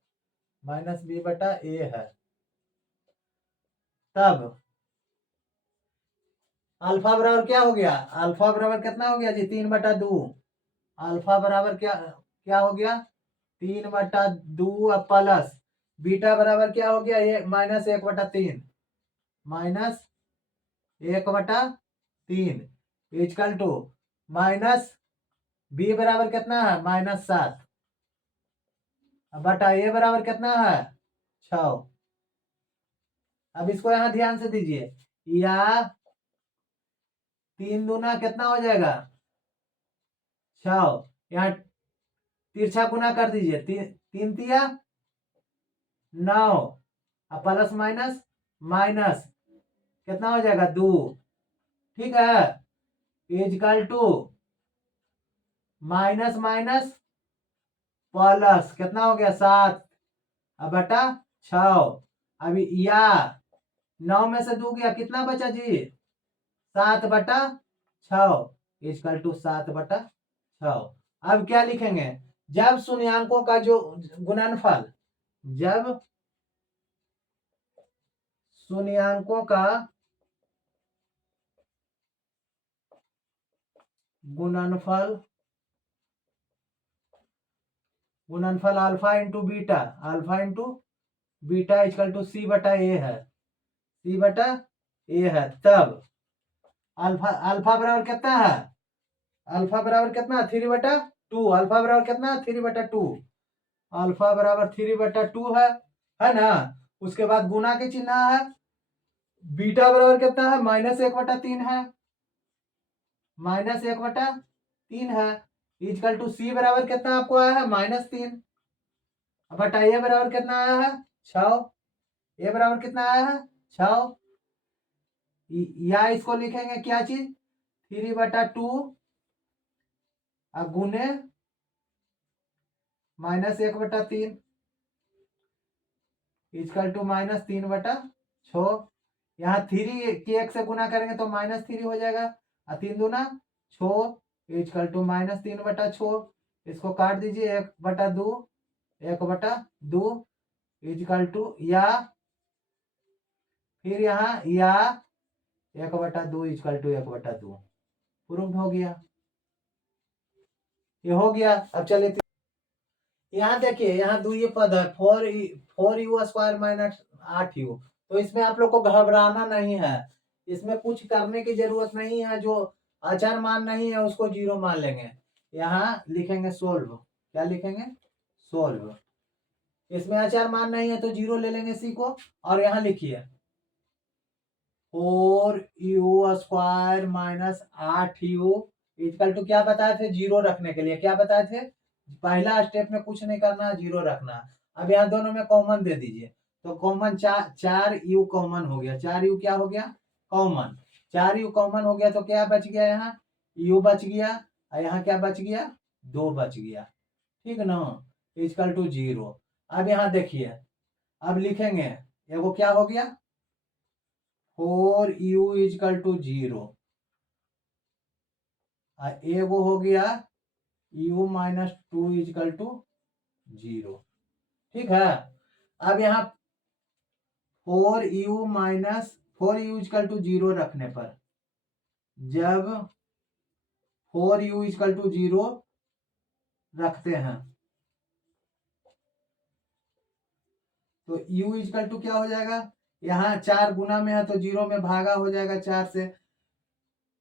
-b/a है। तब अल्फा बराबर क्या हो गया, अल्फा बराबर कितना हो गया जी, 3/2। अल्फा बराबर क्या क्या हो गया, 3/2 प्लस बीटा बराबर क्या हो गया, ये -1/3, -1/3 इक्वल टू माइनस बी बराबर कितना है, -7 बटा ए बराबर कितना है, 6। अब इसको यहां ध्यान से दीजिए, या 3 दूना कितना हो जाएगा 6, यहाँ तिरछा गुना कर दीजिए, 3 तिया 9 प्लस माइनस माइनस कितना हो जाएगा 2, ठीक है, equal to minus minus plus कितना हो गया 7 बटा 6। अभी या 9 में से 2 गया कितना बचा जी, 7/6 इक्वल टू 7/6। अब क्या लिखेंगे, जब शून्यांकों का जो गुणनफल, जब शून्यांकों का गुणनफल alpha into beta equal to c/a है, c/a है, तब अल्फा बराबर कितना है, अल्फा बराबर कितना 3/2, अल्फा बराबर कितना 3/2, अल्फा बराबर 3/2 है ना। उसके बाद गुना के चिन्ह है, बीटा बराबर कितना है -1/3 है, -1/3 है, इक्वल टू सी बराबर कितना आपको आया है -3 बटा ए बराबर कितना आया है 6, ए बराबर कितना आया है 6, या इसको लिखेंगे क्या चीज 3/2 गुने -1/3 इक्वल टू -3/6। यहाँ 3 के 1 से गुना करेंगे तो -3 हो जाएगा, 3 दूना 6 इक्वल टू -3/6। इसको काट दीजिए 1/2 इक्वल टू, या फिर यहाँ या 1/2 इक्वल टू 1/2 प्रूव्ड हो गया, ये हो गया। अब चलिए यहाँ देखिए, यहाँ दो ये पद है 4u² माइनस 8u, तो इसमें आप लोग को घबराना नहीं है, इसमें कुछ करने की जरूरत नहीं है, जो अचर मान नहीं है उसको 0 मान लेंगे। यहाँ लिखेंगे सोल्व, क्या लिखेंगे सोल्व, इसमें अचर मान नहीं है तो 0 ले लेंगे सी को। और यहाँ लिखिए 4u² minus 8u equal to क्या बताए थे, 0 रखने के लिए क्या बताए थे, पहला स्टेप में कुछ नहीं करना, 0 रखना। अब यहाँ दोनों में कॉमन दे दीजिए, तो कॉमन 4u कॉमन हो गया, 4u क्या हो गया कॉमन, 4u कॉमन हो गया तो क्या बच गया, यहाँ u बच गया और यहाँ क्या बच गया 2 बच गया, ठीक ना, इक्वल टू 0। अब यहाँ देखिए, अब लिखेंगे एगो क्या हो गया 4u इक्वल टू 0, एगो हो गया u - 2 इक्वल टू 0, ठीक है। अब यहाँ 4u इक्वल टू 0 रखने पर, जब 4u इक्वल टू 0 रखते हैं तो u इक्वल टू क्या हो जाएगा, यहाँ 4 गुना में है तो 0 में भागा हो जाएगा 4 से,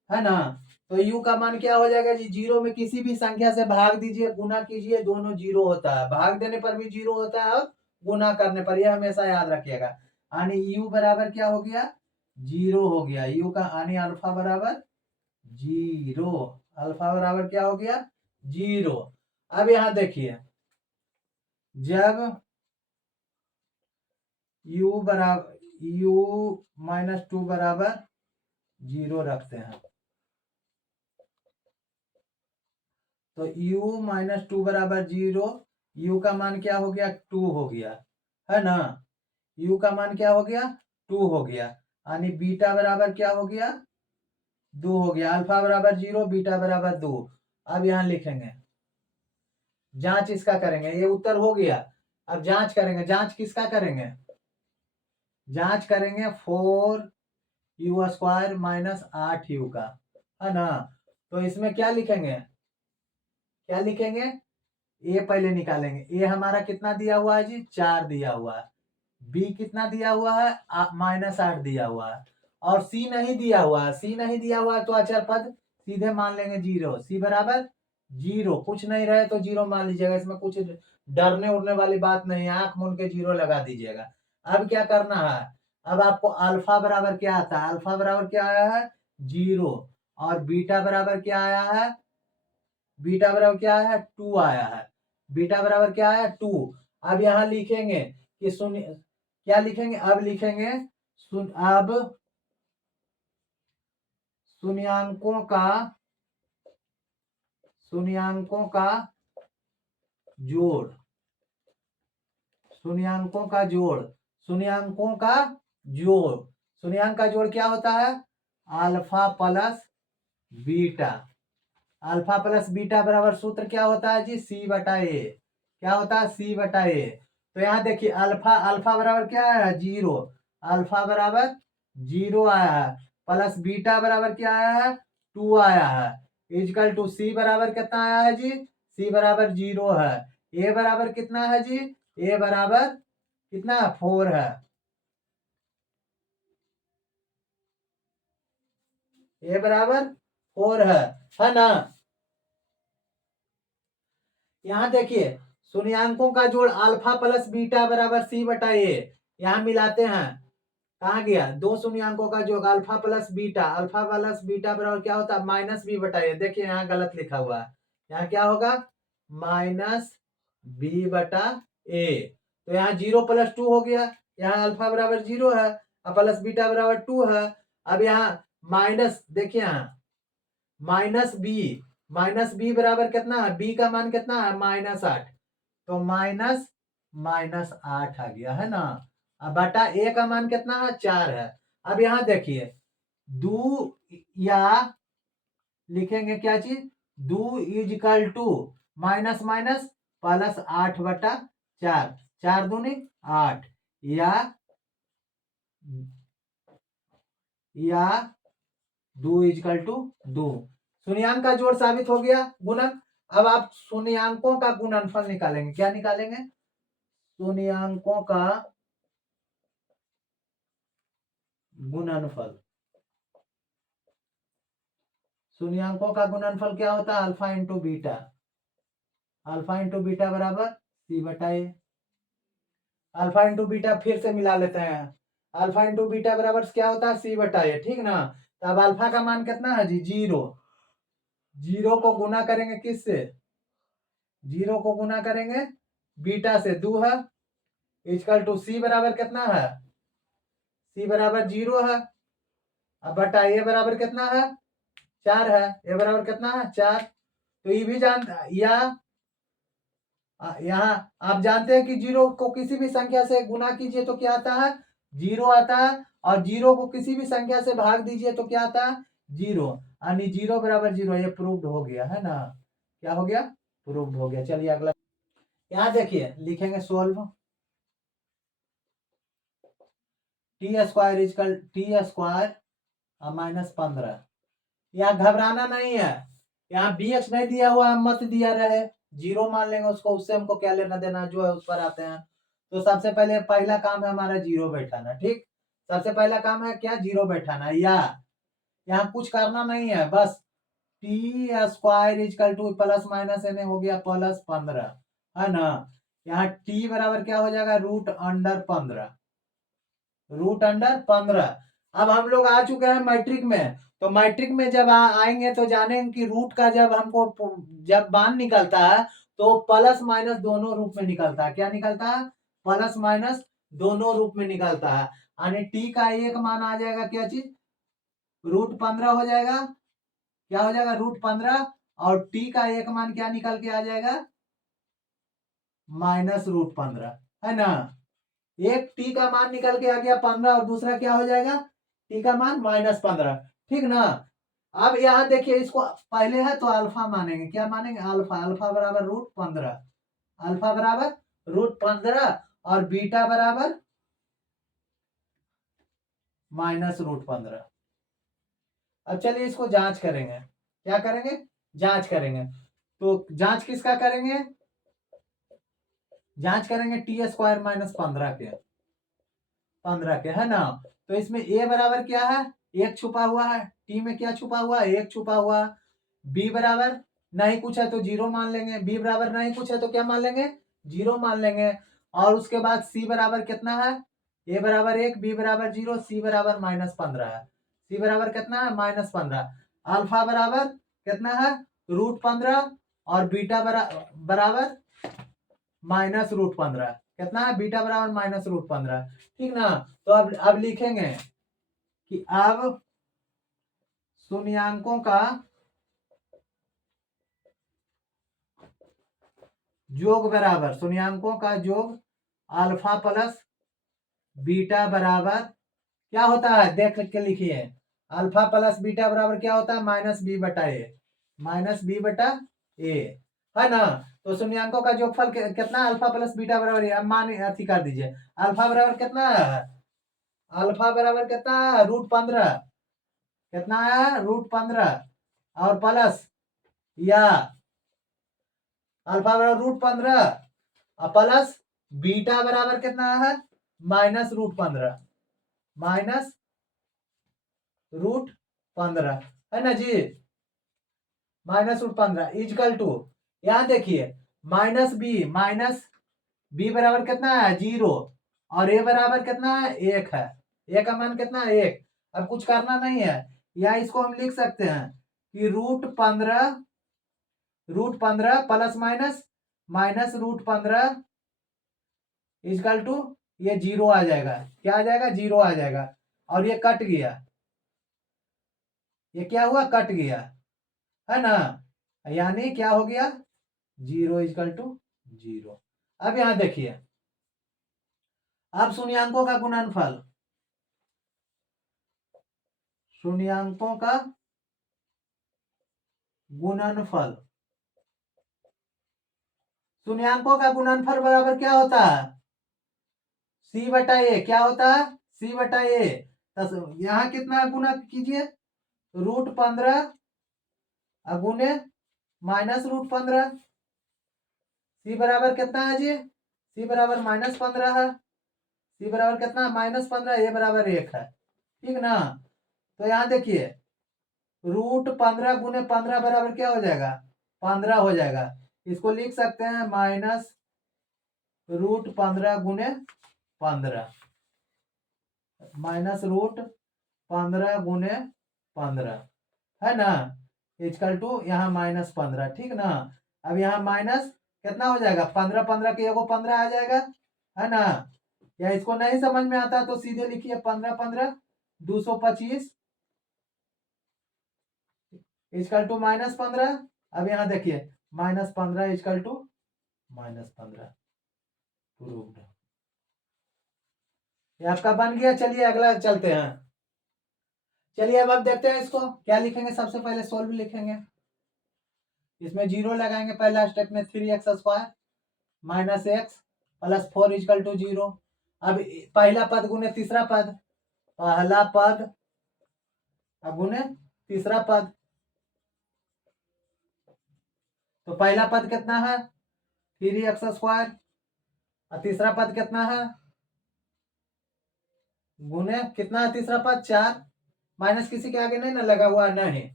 है ना। तो u का मान क्या हो जाएगा जी, 0 में किसी भी संख्या से भाग दीजिए, गुना कीजिए, दोनों 0 होता है, भाग देने पर भी 0 होता है और गुना करने पर, यह हमेशा याद रखिएगा। यानी यू बराबर क्या हो गया, 0 हो गया। यू का यानी अल्फा बराबर 0, अल्फा बराबर क्या हो गया, 0। अब यहां देखिए, जब यू -2 बराबर 0 रखते हैं तो u -2 बराबर 0, u का मान क्या हो गया, 2 हो गया, है ना। u का मान क्या हो गया, 2 हो गया। यानी बीटा बराबर क्या हो गया, 2 हो गया। अल्फा बराबर 0, बीटा बराबर 2। अब यहां लिखेंगे, जांच इसका करेंगे, ये उत्तर हो गया। अब जांच करेंगे, जांच किसका करेंगे, जांच करेंगे 4u² माइनस 8u का, है ना। तो इसमें क्या लिखेंगे, क्या लिखेंगे, ए पहले निकालेंगे। ए हमारा कितना दिया हुआ है जी, 4 दिया हुआ है। बी कितना दिया हुआ है, -8 दिया हुआ है। और सी नहीं दिया हुआ है, सी नहीं दिया हुआ है तो अचर पद सीधे मान लेंगे 0। सी बराबर 0, कुछ नहीं रहे तो 0 मान लीजिएगा। इसमें कुछ डरने उड़ने वाली बात नहीं है, आंख मूंद के 0 लगा दीजिएगा। अब क्या करना है, अब आपको अल्फा बराबर क्या आता है, अल्फा बराबर क्या आया है, 0। और बीटा बराबर क्या आया है, बीटा बराबर क्या आया है, 2 आया है। बीटा बराबर क्या आया, 2। अब यहां लिखेंगे कि क्या लिखेंगे, अब लिखेंगे अब शून्यांकों का जोड़, शून्यांकों का जोड़, शून्यांकों का जोड़, शून्यांक का जोड़ क्या होता है, alpha plus beta. Alpha plus beta बराबर सूत्र क्या होता है जी, सी बटा ए। क्या होता है, सी बटा ए। तो यहां देखिए अल्फा, अल्फा बराबर क्या आया है, 0। अल्फा बराबर 0 आया है, प्लस बीटा बराबर क्या आया है, 2 आया है। इजकल टू सी बराबर कितना आया है जी, सी बराबर 0 है। ए बराबर कितना है जी, ए बराबर कितना, 4 है। ए बराबर 4 है ना। यहाँ देखिए शून्यांकों का जोड़ अल्फा प्लस बीटा बराबर सी बटा ए। यहाँ मिलाते हैं, कहा गया, दो शून्यांकों का जोड़ alpha plus beta, alpha plus beta बराबर क्या होता है, माइनस बी बटा ए। देखिए यहाँ गलत लिखा हुआ है, यहाँ क्या होगा, माइनस बी बटा ए। तो यहाँ 0 + 2 हो गया, यहाँ अल्फा बराबर 0 है और प्लस बीटा बराबर 2 है। अब यहाँ माइनस, देखिए यहाँ माइनस बी बराबर कितना है, बी का मान कितना है, -8। तो -8 आ गया, है ना। अब बटा ए का मान कितना है, 4 है। अब यहां देखिए दो, या लिखेंगे क्या चीज, 2 equal to minus minus plus 8/4, 4 दूनी 8, या 2 इजकल टू 2। शून्यांक का जोड़ साबित हो गया, गुणन। अब आप शून्यांकों का गुणनफल निकालेंगे, क्या निकालेंगे, शून्यांकों का गुणनफल। शून्यांकों का गुणनफल क्या होता है, alpha into beta. Alpha into beta बराबर सी बटा ए। अल्फा इंटू बीटा फिर से मिला लेते हैं, अल्फा इंटू बीटा बराबर क्या होता है, सी बटा ए, ठीक ना। तो अब अल्फा का मान कितना है जी, 0। 0 को गुना करेंगे किससे, 0 को गुना करेंगे बीटा से, 2 है। इजकल टू सी बराबर कितना है, सी बराबर 0 है। अब बटा ए बराबर कितना है, 4 है। ए बराबर कितना है, 4। तो ये भी जान, या यहाँ आप जानते हैं कि 0 को किसी भी संख्या से गुना कीजिए तो क्या आता है, 0 आता है। और 0 को किसी भी संख्या से भाग दीजिए तो क्या आता है, 0। यानी 0 बराबर 0, ये प्रूव्ड हो गया, है ना। क्या हो गया, प्रूव्ड हो गया। चलिए अगला, यहाँ देखिए लिखेंगे सोल्व t² इजकल t² -15। यहाँ घबराना नहीं है, यहाँ bx नहीं दिया हुआ है, मत दिया रहे, 0 मान लेंगे उसको, उससे हमको क्या लेना देना, जो है उस पर आते हैं। तो सबसे पहले पहला काम है हमारा 0 बैठाना, ठीक। सबसे पहला काम है क्या, 0 बैठाना। या यहाँ कुछ करना नहीं है, बस t² equal to plus minus N हो गया +15, है ना। यहाँ t बराबर क्या हो जाएगा, √अंडर 15, रूट अंडर 15। अब हम लोग आ चुके हैं मैट्रिक में, तो मैट्रिक में जब आएंगे तो जानेंगे कि रूट का जब हमको जब मान निकलता है तो प्लस माइनस दोनों रूप में निकलता है। क्या निकलता है? प्लस माइनस दोनों रूप में निकलता है। यानी टी का एक मान आ जाएगा क्या चीज? रूट 15 हो जाएगा। क्या हो जाएगा? रूट 15। और टी का एक मान क्या निकल के आ जाएगा? माइनस रूट 15, है ना। एक टी का मान निकल के आ गया 15 और दूसरा क्या हो जाएगा? टी का मान -15। ठीक ना। अब यहाँ देखिए, इसको पहले है तो अल्फा मानेंगे। क्या मानेंगे? अल्फा। अल्फा बराबर रूट 15। अल्फा बराबर रूट 15 और बीटा बराबर माइनस रूट 15। अब चलिए इसको जांच करेंगे। क्या करेंगे? जांच करेंगे। तो जांच किसका करेंगे? जांच करेंगे टी स्क्वायर -15 के। 15 के, है ना। तो इसमें ए बराबर क्या है? एक छुपा हुआ है। टी में क्या छुपा हुआ है? एक छुपा हुआ। बी बराबर नहीं कुछ है तो जीरो मान लेंगे। बी बराबर नहीं कुछ है तो क्या मान लेंगे? जीरो मान लेंगे। और उसके बाद सी बराबर कितना है? ए बराबर 1, बी बराबर 0, सी बराबर -15 है। सी बराबर कितना है? -15। अल्फा बराबर कितना है? रूट 15। और बीटा बराबर -√15। कितना है? बीटा बराबर -√15। ठीक ना। तो अब लिखेंगे कि अब शून्यांकों का योग बराबर, शून्यांकों का योग अल्फा प्लस बीटा बराबर क्या होता है? देख के लिखिए। अल्फा प्लस बीटा बराबर क्या होता है? -b बटा ए। -b/a, है ना। तो शून्यांकों का योगफल कितना? अल्फा प्लस बीटा बराबर। अब मान अथी कर दीजिए। अल्फा बराबर कितना है? अल्फा बराबर कितना है? √15। कितना है? √15। और प्लस या अल्फा बराबर √15 और प्लस बीटा बराबर कितना है? -√15। -√15, है ना जी। -√15 इजकल टू, यहां देखिए -b बराबर कितना है? 0। और ए बराबर कितना है? 1 है। ए का मान कितना है? 1। अब कुछ करना नहीं है। या इसको हम लिख सकते हैं कि √15 प्लस माइनस √15 इजकल टू, ये 0 आ जाएगा। क्या आ जाएगा? 0 आ जाएगा। और ये कट गया। ये क्या हुआ? कट गया, है ना। यानी क्या हो गया? 0 इजकल टू 0। अब यहां देखिए, अब शून्यांकों का गुणनफल, शून्यांकों का गुणनफल, शून्यांकों का गुणनफल बराबर क्या होता है? c/a। क्या होता है? c/a। यहां कितना गुना कीजिए? √15 गुने -√15। सी बराबर कितना है जी? सी बराबर -15 है। सी बराबर कितना? -15। ए बराबर 1 है। ठीक ना। तो यहाँ देखिए, √15 गुने 15 बराबर क्या हो जाएगा? 15 हो जाएगा। इसको लिख सकते हैं -√15 गुने 15। -√15 गुने 15, है ना। इजकल टू यहाँ -15। ठीक ना। अब यहाँ माइनस कितना हो जाएगा? 15 15 के एगो 15 आ जाएगा, है ना। या इसको नहीं समझ में आता तो सीधे लिखिए 15 15 225 इजकल टू -15। अब यहाँ देखिए -15 इजकल टू -15 प्रूव्ड। ये आपका बन गया। चलिए अगला चलते हैं। चलिए अब देखते हैं इसको क्या लिखेंगे। सबसे पहले सोल्व लिखेंगे। इसमें 0 लगाएंगे पहला स्टेप में। 3x² -x plus 4 is equal to 0। अब पहला पद गुने तीसरा पद, पहला पद गुने तीसरा पद। तो पहला पद कितना है? 3x² और तीसरा पद कितना है? गुने कितना है तीसरा पद? 4। माइनस किसी के आगे नहीं ना लगा हुआ? नहीं।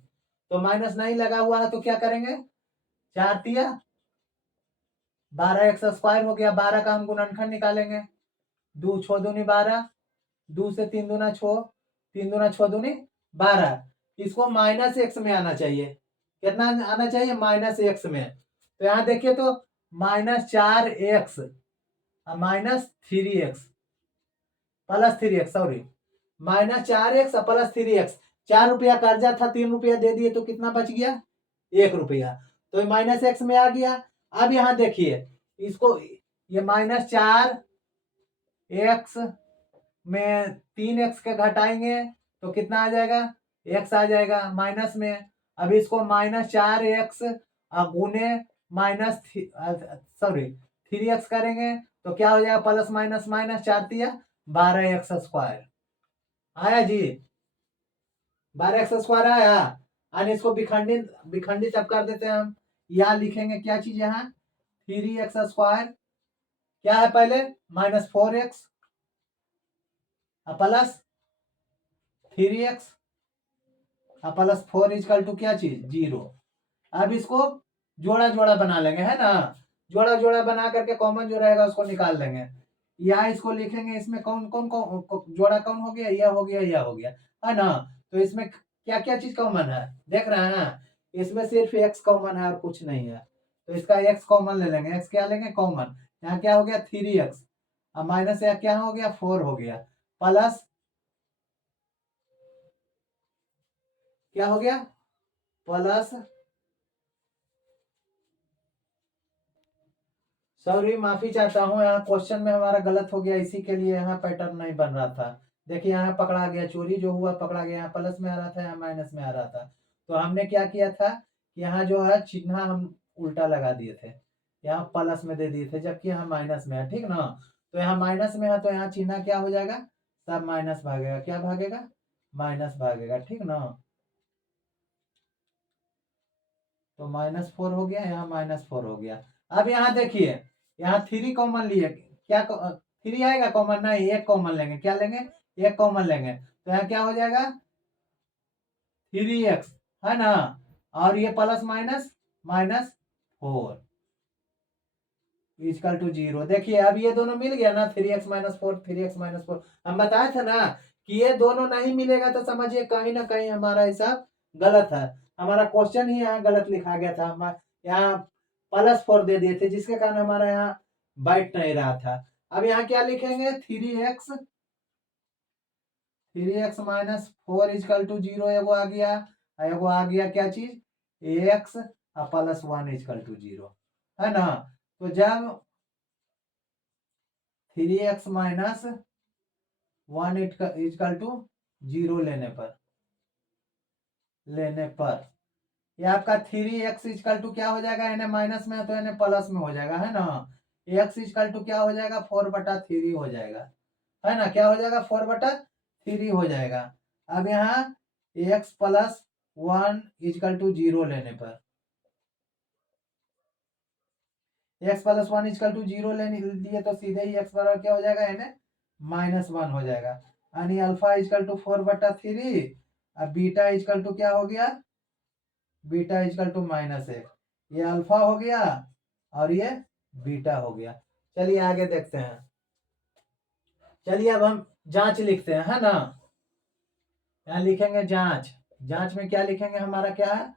तो माइनस नहीं लगा हुआ है तो क्या करेंगे? 4 तिया 12x² हो गया। 12 का हम गुणनखंड निकालेंगे। 2 6 दूनी 12 2 से 3 दूना 6, 3 दूना 6 दूनी 12। इसको -x में आना चाहिए। कितना आना चाहिए? -x में। तो यहाँ देखिए तो -4x -3x +3x, sorry, -4x +3x। 4 रुपया कर्जा था, 3 रुपया दे दिए तो कितना बच गया? 1 रुपया। तो -x में आ गया। अब यहाँ देखिए इसको, ये -4x में 3x के घटाएंगे तो कितना आ जाएगा? x आ जाएगा माइनस में। अब इसको -4x गुने -3x करेंगे तो क्या हो जाएगा? Plus minus minus, 4 12x²। आया जी? 12x² आया। और इसको विखंडित अब कर देते हैं हम। यहाँ लिखेंगे क्या चीज? यहाँ 3x² क्या है? पहले -4x plus 3x plus 4 is equal to क्या चीज? 0। अब इसको जोड़ा जोड़ा बना लेंगे, है ना? जोड़ा जोड़ा बना करके कॉमन जो रहेगा उसको निकाल लेंगे। या इसको लिखेंगे, इसमें कौन कौन जोड़ा कौन हो गया? यह हो गया, यह हो गया, है ना? तो इसमें क्या क्या चीज कॉमन है देख रहे हैं? इसमें सिर्फ x कॉमन है और कुछ नहीं है। तो इसका x कॉमन ले लेंगे। x क्या लेंगे? कॉमन। यहाँ क्या हो गया? 3x। अब माइनस या क्या हो गया? 4 हो गया। प्लस क्या हो गया? प्लस, सॉरी माफी चाहता हूँ, यहाँ क्वेश्चन में हमारा गलत हो गया, इसी के लिए यहाँ पैटर्न नहीं बन रहा था। देखिए यहाँ पकड़ा गया, चोरी जो हुआ पकड़ा गया। यहाँ प्लस में आ रहा था, यहाँ माइनस में आ रहा था। तो हमने क्या किया था कि यहाँ जो है चिन्ह हम उल्टा लगा दिए थे। यहाँ प्लस में दे दिए थे जबकि यहाँ माइनस में है, ठीक ना? तो यहाँ माइनस में है तो यहाँ चिन्ह क्या हो जाएगा? सब माइनस भागेगा। क्या भागेगा? माइनस भागेगा, ठीक ना? तो -4 हो गया, यहाँ -4 हो गया। अब यहाँ देखिए, यहाँ 3 कॉमन लिए। क्या 3 आएगा कॉमन? नहीं, 1 कॉमन लेंगे। क्या लेंगे? 1 कॉमन लेंगे। तो यहाँ क्या हो जाएगा? 3x, है ना? और ये प्लस माइनस -4 इजकल टू 0। देखिए अब ये दोनों मिल गया ना, 3x -4, 3x -4। हम बताए थे ना कि ये दोनों नहीं मिलेगा तो समझिए कहीं ना कहीं हमारा हिसाब गलत है। हमारा क्वेश्चन ही यहाँ गलत लिखा गया था। हम यहाँ +4 दे दिए थे जिसके कारण हमारा यहाँ बैठ नहीं रहा था। अब यहाँ क्या लिखेंगे? 3x -4 इजकल टू 0 एगो आ गया। एगो आ गया क्या चीज? x +1 इजकल टू 0, है ना? तो जब 3x -1 इजकल टू 0 लेने पर ये आपका 3x इजकल टू क्या हो जाएगा? इन्हें माइनस में है तो इन्हें प्लस में हो जाएगा, है ना? x इजकल टू क्या हो जाएगा? 4/3 हो जाएगा, है ना? क्या हो जाएगा? 4/3 हो जाएगा। अब यहाँ x +1 इजकल टू 0 लेने पर, x +1 इजकल टू 0 लेने दिए तो सीधे ही x बराबर क्या हो जाएगा? इन्हें -1 हो जाएगा। यानी अल्फा इजकल टू 4/3। अब बीटा इजकल टू क्या हो गया? Beta equal to -1। ये अल्फा हो गया और ये बीटा हो गया। चलिए आगे देखते हैं। चलिए अब हम जांच लिखते हैं, है ना? यहाँ लिखेंगे जांच। जांच में क्या लिखेंगे? हमारा क्या है?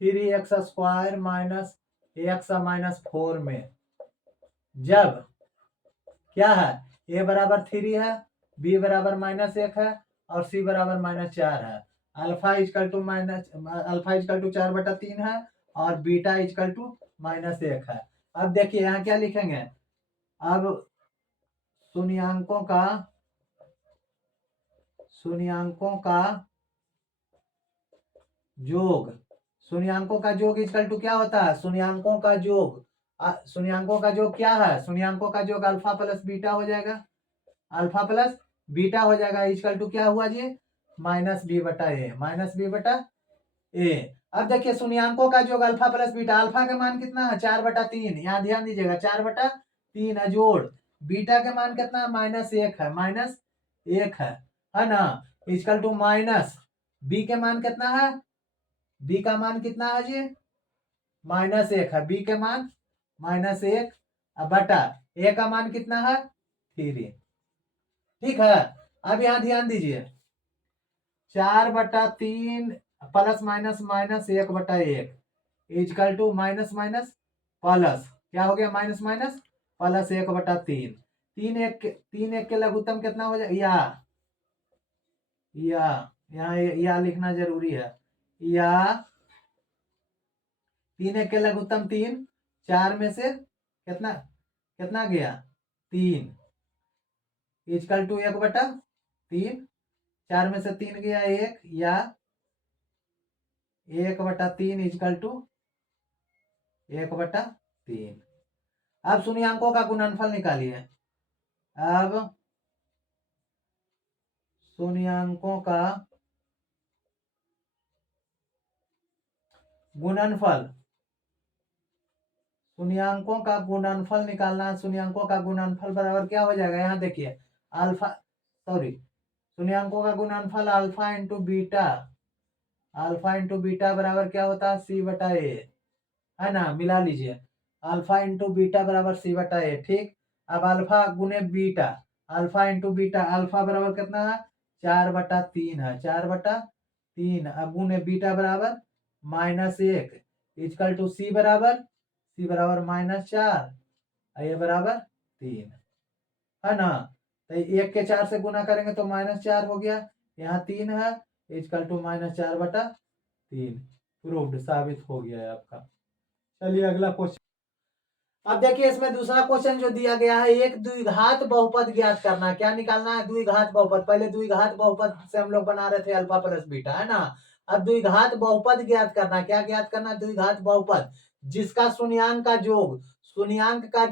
3x² -x -4 में जब क्या है? a बराबर 3 है, b बराबर -1 है और c बराबर -4 है। अल्फा इजकल टू 4/3 है और बीटा इजकल टू -1 है। अब देखिए यहाँ क्या लिखेंगे? अब शून्यांकों का योग, शून्यांकों का योग इजकल टू क्या होता है? शून्यांकों का योग। शून्यांकों का योग क्या है? शून्यांकों का योग अल्फा प्लस बीटा हो जाएगा। अल्फा प्लस बीटा हो जाएगा इजकल टू क्या हुआ जी? -b/a। अब देखिए शून्यांकों का योग अल्फा प्लस बीटा। अल्फा का मान कितना है? 4/3। यहाँ ध्यान दीजिएगा, 4/3 है जोड़। बीटा का मान कितना है? -1 है, -1 है ना? इजकल टू माइनस बी के मान कितना है? बी का मान कितना है जी? -1 है। बी के मान -1 बटा ए का मान कितना है? 3। ठीक है। अब यहाँ ध्यान दीजिए, 4/3 plus minus minus 1/1 equal to minus minus plus, क्या हो गया, माइनस माइनस प्लस 1/3। 3 1 के लघुत्तम कितना हो जाए, या यहाँ या लिखना जरूरी है, या 3 1 के लघुत्तम 3, 4 में से कितना कितना गया, 3 इजकल टू 1/3, 4 में से 3 गया 1, या 1/3 इजकल टू 1/3। अब शून्यांकों का गुणनफल निकालिए। अब शून्यांकों का गुणनफल, शून्यांकों का गुणनफल निकालना है। शून्यांकों का गुणनफल बराबर क्या हो जाएगा, यहाँ देखिए, शून्यांकों का गुणनफल अल्फा इंटू बीटा बराबर क्या होता है, C/A, है ना, मिला लीजिए, अल्फा इंटू बीटा बराबर C/A। ठीक, अब अल्फा गुने beta, alpha into beta, alpha बराबर कितना है, 4/3 है, 4/3, अब गुने बीटा बराबर -1 इजकल टू C बराबर -4, ये बराबर 3, है ना। तो 1 के 4 से गुना करेंगे तो -4 हो गया, यहाँ 3 है, इजकल टू -4/3, प्रूव्ड, साबित हो गया है आपका। चलिए अगला क्वेश्चन। अब देखिए इसमें दूसरा क्वेश्चन जो दिया गया है, एक द्विघात बहुपद ज्ञात करना। क्या निकालना है, द्विघात बहुपद। पहले द्विघात बहुपद से हम लोग बना रहे थे अल्फा प्लस बीटा, है ना। अब द्विघात बहुपद ज्ञात करना। क्या ज्ञात करना, द्विघात बहुपद जिसका शून्यांक का जोग, शून्यांक का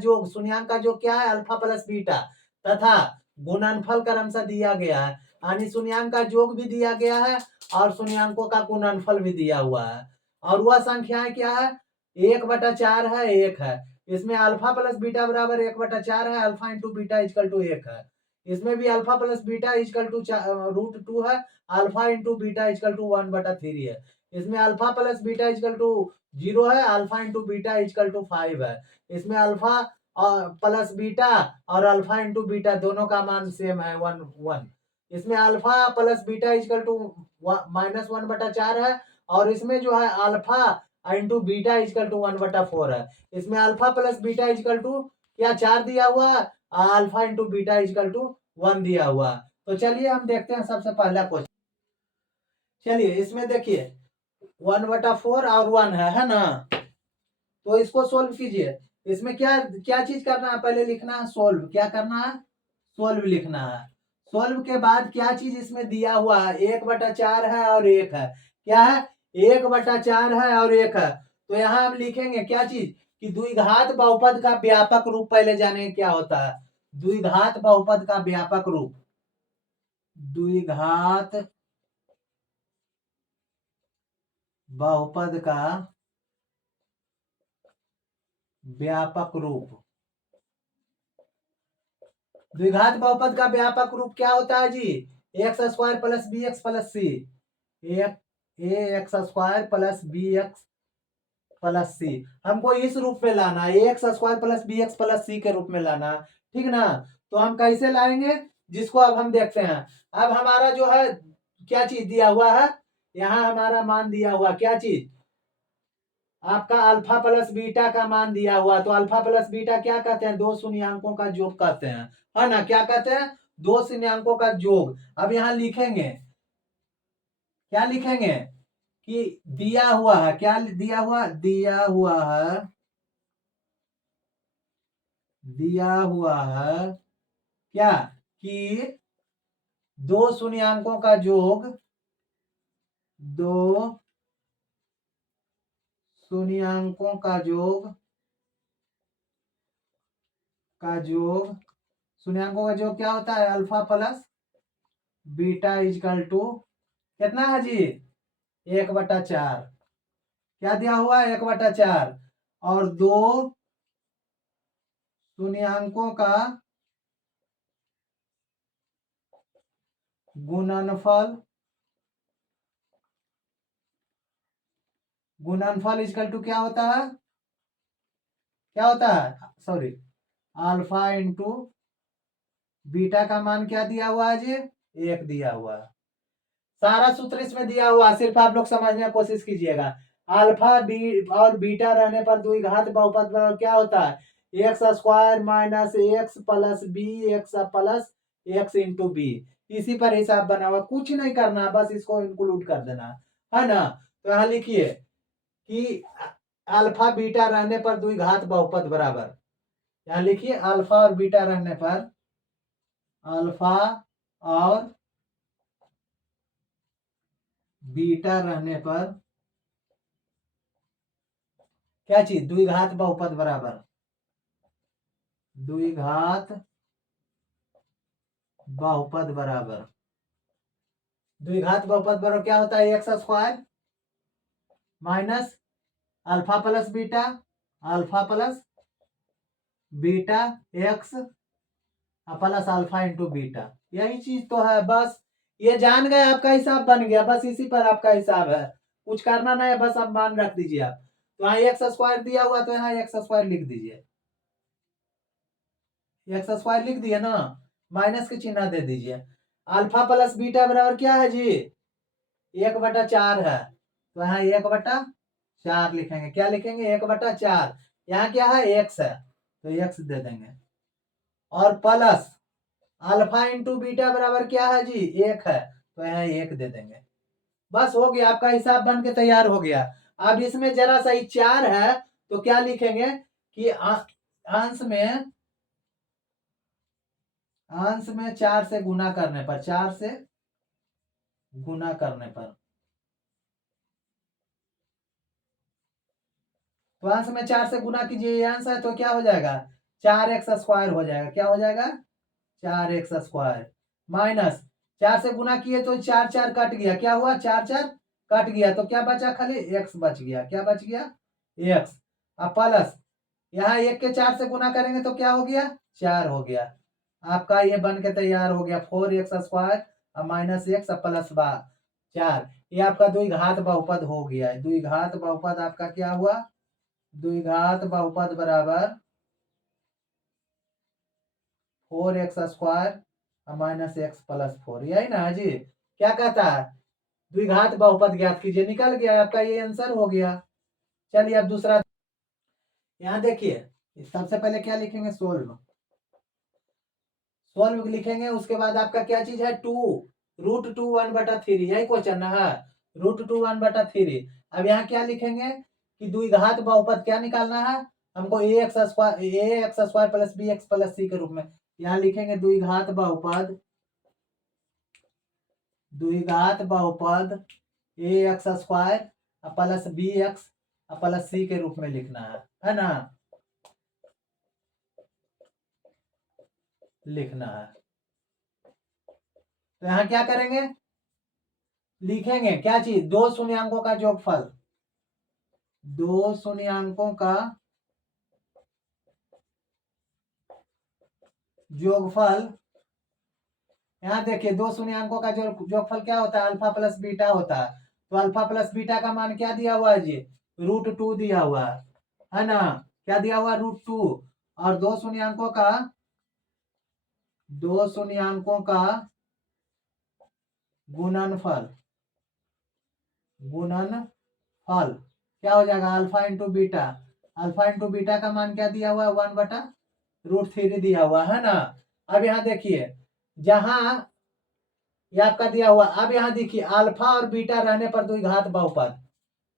जोग क्या है, अल्फा प्लस बीटा, तथा गुणनफल क्रमशः दिया गया है। यानी शून्यांक का जोग भी दिया गया है और शून्यांकों का गुणनफल भी दिया हुआ है। और वह संख्याएं क्या है, 1/4 है, 1 है। इसमें अल्फा प्लस बीटा बराबर 1/4 है, alpha into beta equal to 1 है। इसमें भी alpha plus beta equal to √2 है, alpha into beta equal to 1/3 है। इसमें alpha plus beta equal to 0 है, alpha into beta equal to 5 है। इसमें अल्फा प्लस बीटा और अल्फा इंटू बीटा दोनों का मान सेम है, 1 1। इसमें alpha plus beta equal to -1/4 है, और इसमें जो है alpha into beta equal to 1/4 है। इसमें alpha plus beta equal to क्या 4 दिया हुआ है, alpha into beta equal to 1 दिया हुआ। तो चलिए हम देखते हैं सबसे पहला क्वेश्चन। चलिए इसमें देखिए 1/4 और 1 है ना। तो इसको सोल्व कीजिए। इसमें क्या क्या चीज करना है, पहले लिखना है सोल्व। क्या करना है, सोल्व लिखना है। सोल्व के बाद क्या चीज इसमें दिया हुआ है, 1/4 है और 1 है। क्या है, 1/4 है और 1 है। तो यहाँ हम लिखेंगे क्या चीज, कि द्विघात बहुपद का व्यापक रूप पहले जाने क्या होता है। द्विघात बहुपद का व्यापक रूप, द्विघात बहुपद का व्यापक रूप, द्विघात बहुपद का व्यापक रूप क्या होता है जी, x² plus bx plus c, ax² plus bx plus C. हमको इस रूप में लाना है, ax² plus bx plus C के रूप में लाना है, ठीक ना। तो हम कैसे लाएंगे, जिसको अब हम देखते हैं। अब हमारा जो है क्या चीज दिया हुआ है, यहाँ हमारा मान दिया हुआ क्या चीज, आपका अल्फा प्लस बीटा का मान दिया हुआ। तो अल्फा प्लस बीटा क्या कहते हैं, दो शून्यांकों का योग कहते हैं, है ना। क्या कहते हैं, दो शून्यांकों का योग। अब यहाँ लिखेंगे, क्या लिखेंगे, कि दिया हुआ है, क्या दिया हुआ, दिया हुआ है, दिया हुआ है क्या, कि दो शून्यांकों का योग, दो शून्यांकों का योग, शून्यांकों का योग क्या होता है, alpha plus beta equal to कितना है जी, 1/4। क्या दिया हुआ है, 1/4, और दो शून्यांकों का गुणनफल, गुणनफल इजकल टू क्या होता है, क्या होता है, सॉरी, अल्फा इंटू बीटा का मान क्या दिया हुआ है जी, 1 दिया हुआ है। सारा सूत्र इसमें दिया हुआ, सिर्फ आप लोग समझने की कोशिश कीजिएगा। अल्फा बी और बीटा रहने पर द्विघात बहुपद क्या होता है, X square minus X plus B X plus X into B. इसी पर हिसाब बना हुआ, कुछ नहीं करना, बस इसको इंक्लूड कर देना है ना। तो यहाँ लिखिए कि अल्फा बीटा रहने पर द्विघात बहुपद बराबर, यहाँ लिखिए अल्फा और बीटा रहने पर, अल्फा और बीटा रहने पर क्या चीज, द्विघात बहुपद बराबर, द्विघात बहुपद बराबर, द्विघात बहुपद बराबर क्या होता है, X square minus alpha plus beta, alpha plus beta x plus alpha into beta. यही चीज तो है, बस ये जान गए, आपका हिसाब बन गया, बस इसी पर आपका हिसाब है, कुछ करना नहीं है, बस आप मान रख दीजिए आप। तो यहाँ एक्स स्क्वायर दिया हुआ, तो यहाँ एक्स स्क्वायर लिख दीजिए, एक्स स्क्वायर लिख दिए ना, माइनस के चिन्ह दे दीजिए। अल्फा प्लस बीटा बराबर क्या है जी, 1/4 है, तो यहाँ 1/4 लिखेंगे, क्या लिखेंगे 1/4, यहाँ क्या है एक्स है, तो एक्स दे देंगे, और प्लस अल्फा इंटू बीटा बराबर क्या है जी, 1 है, तो यहाँ 1 दे देंगे। बस हो गया, आपका हिसाब बन के तैयार हो गया। अब इसमें जरा सही 4 है, तो क्या लिखेंगे कि अंश में 4 से गुना करने पर, 4 से गुना करने पर, तो अंश में 4 से गुना कीजिए, ये अंश है, तो क्या हो जाएगा 4x स्क्वायर हो जाएगा, क्या हो जाएगा 4x स्क्वायर, माइनस 4 से गुना किए तो 4 4 कट गया, क्या हुआ 4 4 कट गया, तो क्या बचा खाली x बच गया, क्या बच गया x। अब प्लस यहाँ 1 के 4 से गुना करेंगे तो क्या हो गया 4 हो गया। आपका ये बन के तैयार हो गया 4x स्क्वायर और माइनस एक्स प्लस 4, ये आपका द्विघात बहुपद हो गया है। द्विघात बहुपद आपका क्या हुआ, द्विघात बहुपद बराबर 4x square minus X plus 4, यही ना है जी। क्या कहता है, द्विघात बहुपद ज्ञात कीजिए, निकल गया आपका, ये आंसर हो गया। चलिए अब दूसरा, यहाँ देखिए सबसे पहले क्या लिखेंगे, सोल्व, सोल्व लिखेंगे, उसके बाद आपका क्या चीज है 2 √2 1/3, यही क्वेश्चन है, √2 1/3। अब यहाँ क्या लिखेंगे कि द्विघात बहुपद क्या निकालना है हमको, X square plus B X plus C के रूप में। यहाँ लिखेंगे द्विघात बहुपद, द्विघात बहुपद A X square plus B X plus C के रूप में लिखना है ना, लिखना है। तो यहाँ क्या करेंगे, लिखेंगे क्या चीज, दो शून्यंकों का योगफल, दो शून्यंकों का योगफल। यहाँ देखिए दो शून्यंकों का योगफल क्या होता है, अल्फा प्लस बीटा होता है। तो अल्फा प्लस बीटा का मान क्या दिया हुआ है जी, √2 दिया हुआ है ना, क्या दिया हुआ √2, और दो शून्यंकों का, दो शून्यंकों का गुणनफल, गुणनफल क्या हो जाएगा alpha into beta, alpha into beta का मान क्या दिया हुआ है 1/√3 दिया हुआ है ना। अब यहाँ देखिए जहां ये आपका दिया हुआ, अब यहाँ देखिए अल्फा और बीटा रहने पर द्विघात बहुपद,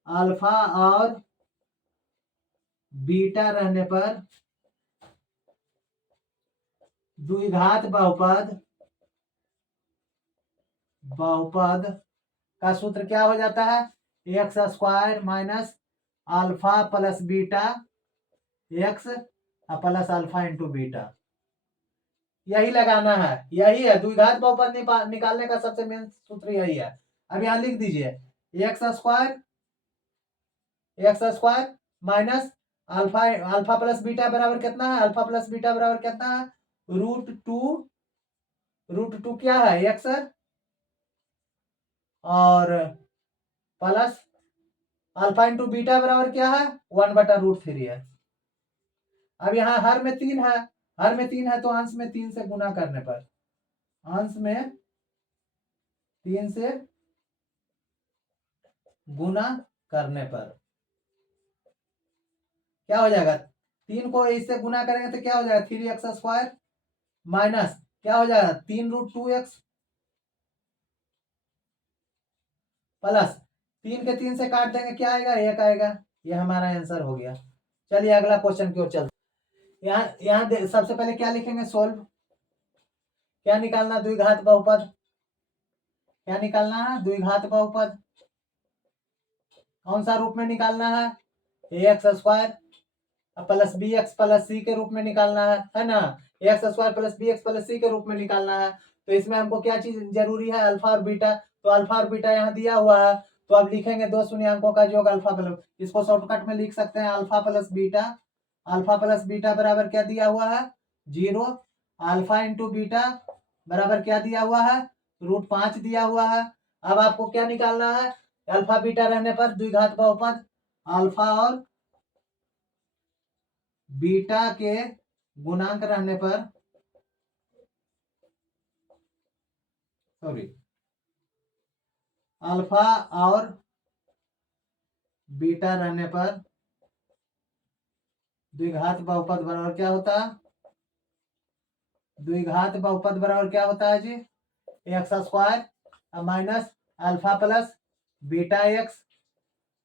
अल्फा और बीटा रहने पर द्विघात बहुपद, बहुपद का सूत्र क्या हो जाता है, X square minus alpha plus beta x plus alpha into beta, यही लगाना है, यही है द्विघात बहुपद निकालने का सबसे मेन सूत्र यही है। अब यहाँ लिख दीजिए x square minus alpha, alpha plus beta बराबर कितना है, अल्फा प्लस बीटा बराबर कितना है √2 क्या है एक्स, और प्लस अल्फा इंटू बीटा बराबर क्या है 1/√3 है। अब यहाँ हर में 3 है, हर में 3 है, तो अंश में 3 से गुना करने पर, अंश में 3 से गुना करने पर क्या हो जाएगा, 3 को इससे गुना करेंगे तो क्या हो जाएगा 3x² माइनस क्या हो जाएगा 3√2x प्लस 3 के 3 से काट देंगे क्या आएगा 1 आएगा। ये हमारा आंसर हो गया। चलिए अगला क्वेश्चन की ओर चलते। यहाँ यहाँ सबसे पहले क्या लिखेंगे सोल्व, क्या निकालना द्विघात बहुपद, क्या निकालना है द्विघात बहुपद। कौन सा रूप में निकालना है ax² plus bx plus c के रूप में निकालना है ना। ax² plus bx plus c के रूप में निकालना है। तो इसमें हमको क्या चीज जरूरी है अल्फा और बीटा, तो अल्फा और बीटा यहाँ दिया हुआ है तो अब लिखेंगे दो शून्यंकों का योग अल्फा प्लस, इसको शॉर्टकट में लिख सकते हैं alpha plus beta. Alpha plus beta बराबर क्या दिया हुआ है 0, अल्फा इंटू बीटा बराबर क्या दिया हुआ है √5 दिया हुआ है। अब आपको क्या निकालना है अल्फा बीटा रहने पर द्विघात बहुपद, अल्फा और बीटा के गुणांक रहने पर, सॉरी अल्फा और बीटा रहने पर द्विघात बहुपद बराबर क्या होता है, द्विघात बहुपद बराबर क्या होता है जी x² minus alpha plus beta x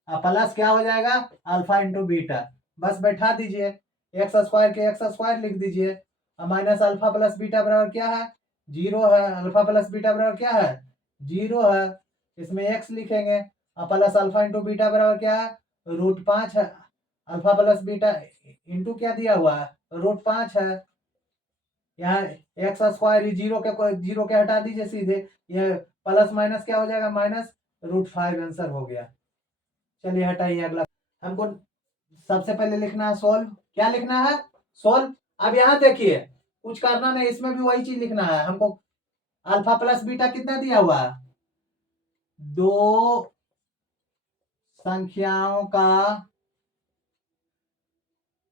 plus क्या हो जाएगा अल्फा इंटू बीटा, बस बैठा दीजिए x² के x² लिख दीजिए माइनस अल्फा प्लस बीटा बराबर क्या है 0 है, अल्फा प्लस बीटा बराबर क्या है 0 है, इसमें x लिखेंगे प्लस अल्फा इंटू बीटा बराबर क्या है √5 है, अल्फा प्लस बीटा इंटू क्या दिया हुआ है √5 है। यहाँ x² 0 के हटा दीजिए सीधे, ये प्लस माइनस क्या हो जाएगा -√5 आंसर हो गया। चलिए हटाइए अगला। हमको सबसे पहले लिखना है सोल्व, क्या लिखना है सोल्व। अब यहाँ देखिए कुछ करना नहीं, इसमें भी वही चीज लिखना है हमको। अल्फा प्लस बीटा कितना दिया हुआ है, दो संख्याओं का,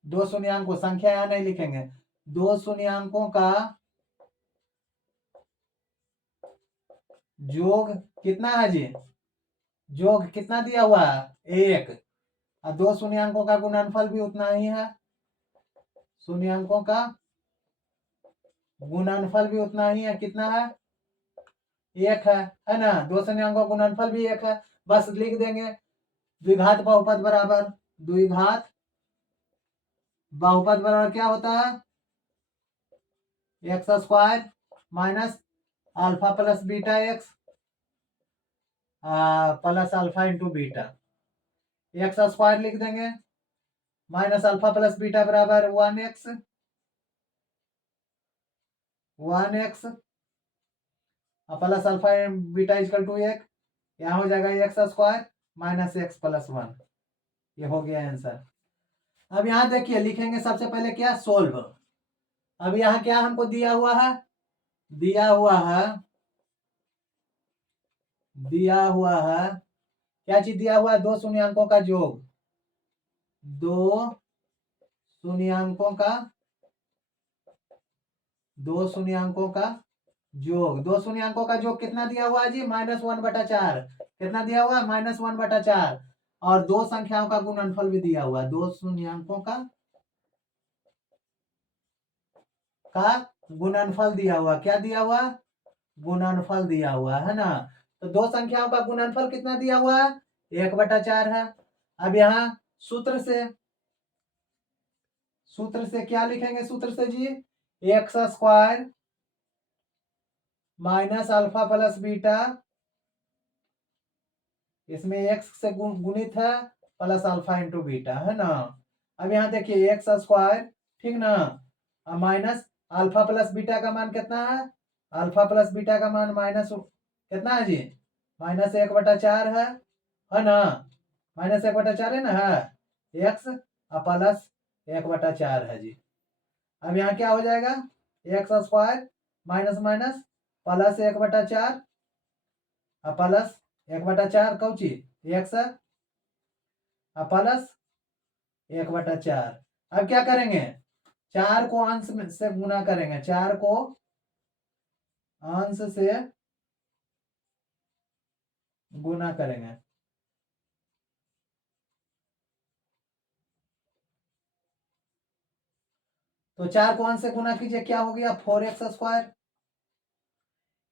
दो शून्यंकों, संख्या यहाँ नहीं लिखेंगे, दो शून्यंकों का योग कितना है जी, योग कितना दिया हुआ है 1, और दो शून्यंकों का गुणनफल भी उतना ही है, शून्यंकों का गुणनफल भी उतना ही है, कितना है 1 है ना, दो शून्यंकों का गुणनफल भी 1 है। बस लिख देंगे द्विघात बहुपद बराबर, द्विघात बहुपद बराबर क्या होता है x² minus alpha plus beta x plus alpha into beta, x² लिख देंगे माइनस अल्फा प्लस बीटा बराबर 1x plus alpha beta equal to 1, यहाँ हो जाएगा x² माइनस x प्लस 1, ये हो गया आंसर। अब यहाँ देखिए लिखेंगे सबसे पहले क्या सोल्व। अब यहाँ क्या हमको दिया हुआ है, दिया हुआ है क्या चीज दिया हुआ है दो शून्यंकों का योग, दो शून्यंकों का योग, दो शून्यंकों का योग कितना दिया हुआ है जी -1/4, कितना दिया हुआ है -1/4, और दो संख्याओं का गुणनफल भी दिया हुआ है, दो शून्यंकों का गुणनफल दिया हुआ, क्या दिया हुआ गुणनफल दिया हुआ है ना। तो दो संख्याओं का गुणनफल कितना दिया हुआ है 1/4 है। अब यहाँ सूत्र से क्या लिखेंगे, सूत्र से जी x² minus alpha plus beta, इसमें x से गुणित है प्लस अल्फा इंटू बीटा है ना। अब यहाँ देखिए x² ठीक ना, माइनस अल्फा प्लस बीटा का मान कितना है, अल्फा प्लस बीटा का मान माइनस कितना है जी -1/4 है ना, -1/4 है ना, है x प्लस 1/4 है जी। अब यहाँ क्या हो जाएगा x² minus minus plus 1/4 plus 1/4 Cauchy x plus 1/4। अब क्या करेंगे 4 को अंश से गुना करेंगे, 4 को अंश से गुना करेंगे। तो 4 को 1 से गुना कीजिए, क्या हो गया 4x²।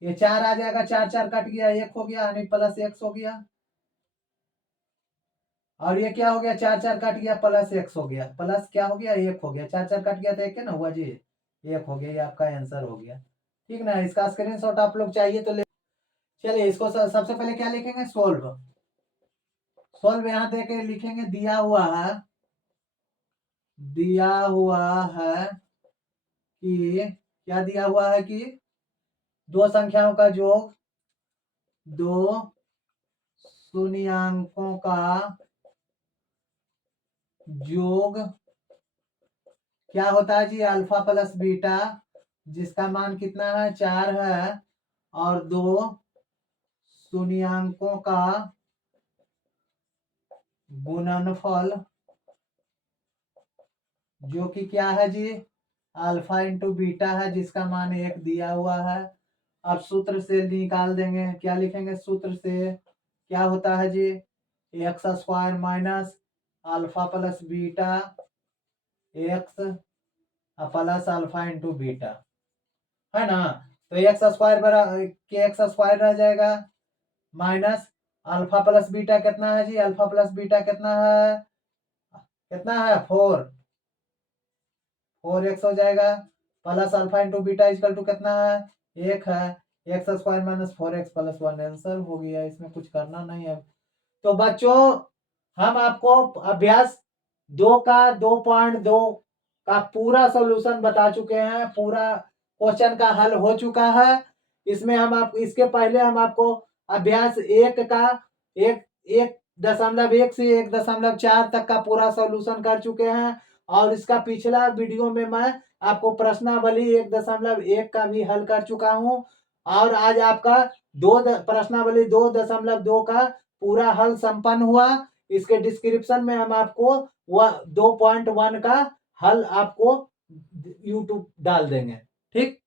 ये 4 आ जाएगा, 4 4 कट गया, 1 हो गया, यानी प्लस x हो गया। और ये क्या हो गया, 4 4 कट गया, प्लस x हो गया, प्लस क्या हो गया 1 हो गया, 4 4 कट गया तो 1 ना हुआ जी, 1 हो गया, ये आपका आंसर हो गया। ठीक ना, इसका स्क्रीनशॉट आप लोग चाहिए तो ले। चलिए इसको सबसे पहले क्या लिखेंगे, सोल्व। सोल्व यहाँ देके लिखेंगे, दिया हुआ है कि क्या दिया हुआ है कि दो संख्याओं का योग, दो शून्यांकों का योग क्या होता है जी, अल्फा प्लस बीटा, जिसका मान कितना है 4 है, और दो शून्यांकों का गुणनफल जो कि क्या है जी, अल्फा इंटू बीटा है, जिसका मान 1 दिया हुआ है। अब सूत्र से निकाल देंगे, क्या लिखेंगे सूत्र से, क्या होता है जी, x² minus alpha plus beta x plus alpha into beta, है ना। तो x² रह जाएगा, माइनस अल्फा प्लस बीटा कितना है जी, अल्फा प्लस बीटा कितना है, 4x हो जाएगा, plus alpha into beta equal to कितना है, 1 है, x² minus 4x plus 1 answer हो गया, इसमें कुछ करना नहीं है। तो बच्चों हम आपको अभ्यास 2 का 2.2 का पूरा सॉल्यूशन बता चुके हैं, पूरा क्वेश्चन का हल हो चुका है। इसमें इसके पहले हम आपको अभ्यास 1 का 1.1 से 1.4 तक का पूरा सॉल्यूशन कर चुके हैं, और इसका पिछला वीडियो में मैं आपको प्रश्नावली 1.1 का भी हल कर चुका हूं, और आज आपका प्रश्नावली 2.2 का पूरा हल संपन्न हुआ। इसके डिस्क्रिप्शन में हम आपको वह 2.1 का हल आपको यूट्यूब डाल देंगे। ठीक।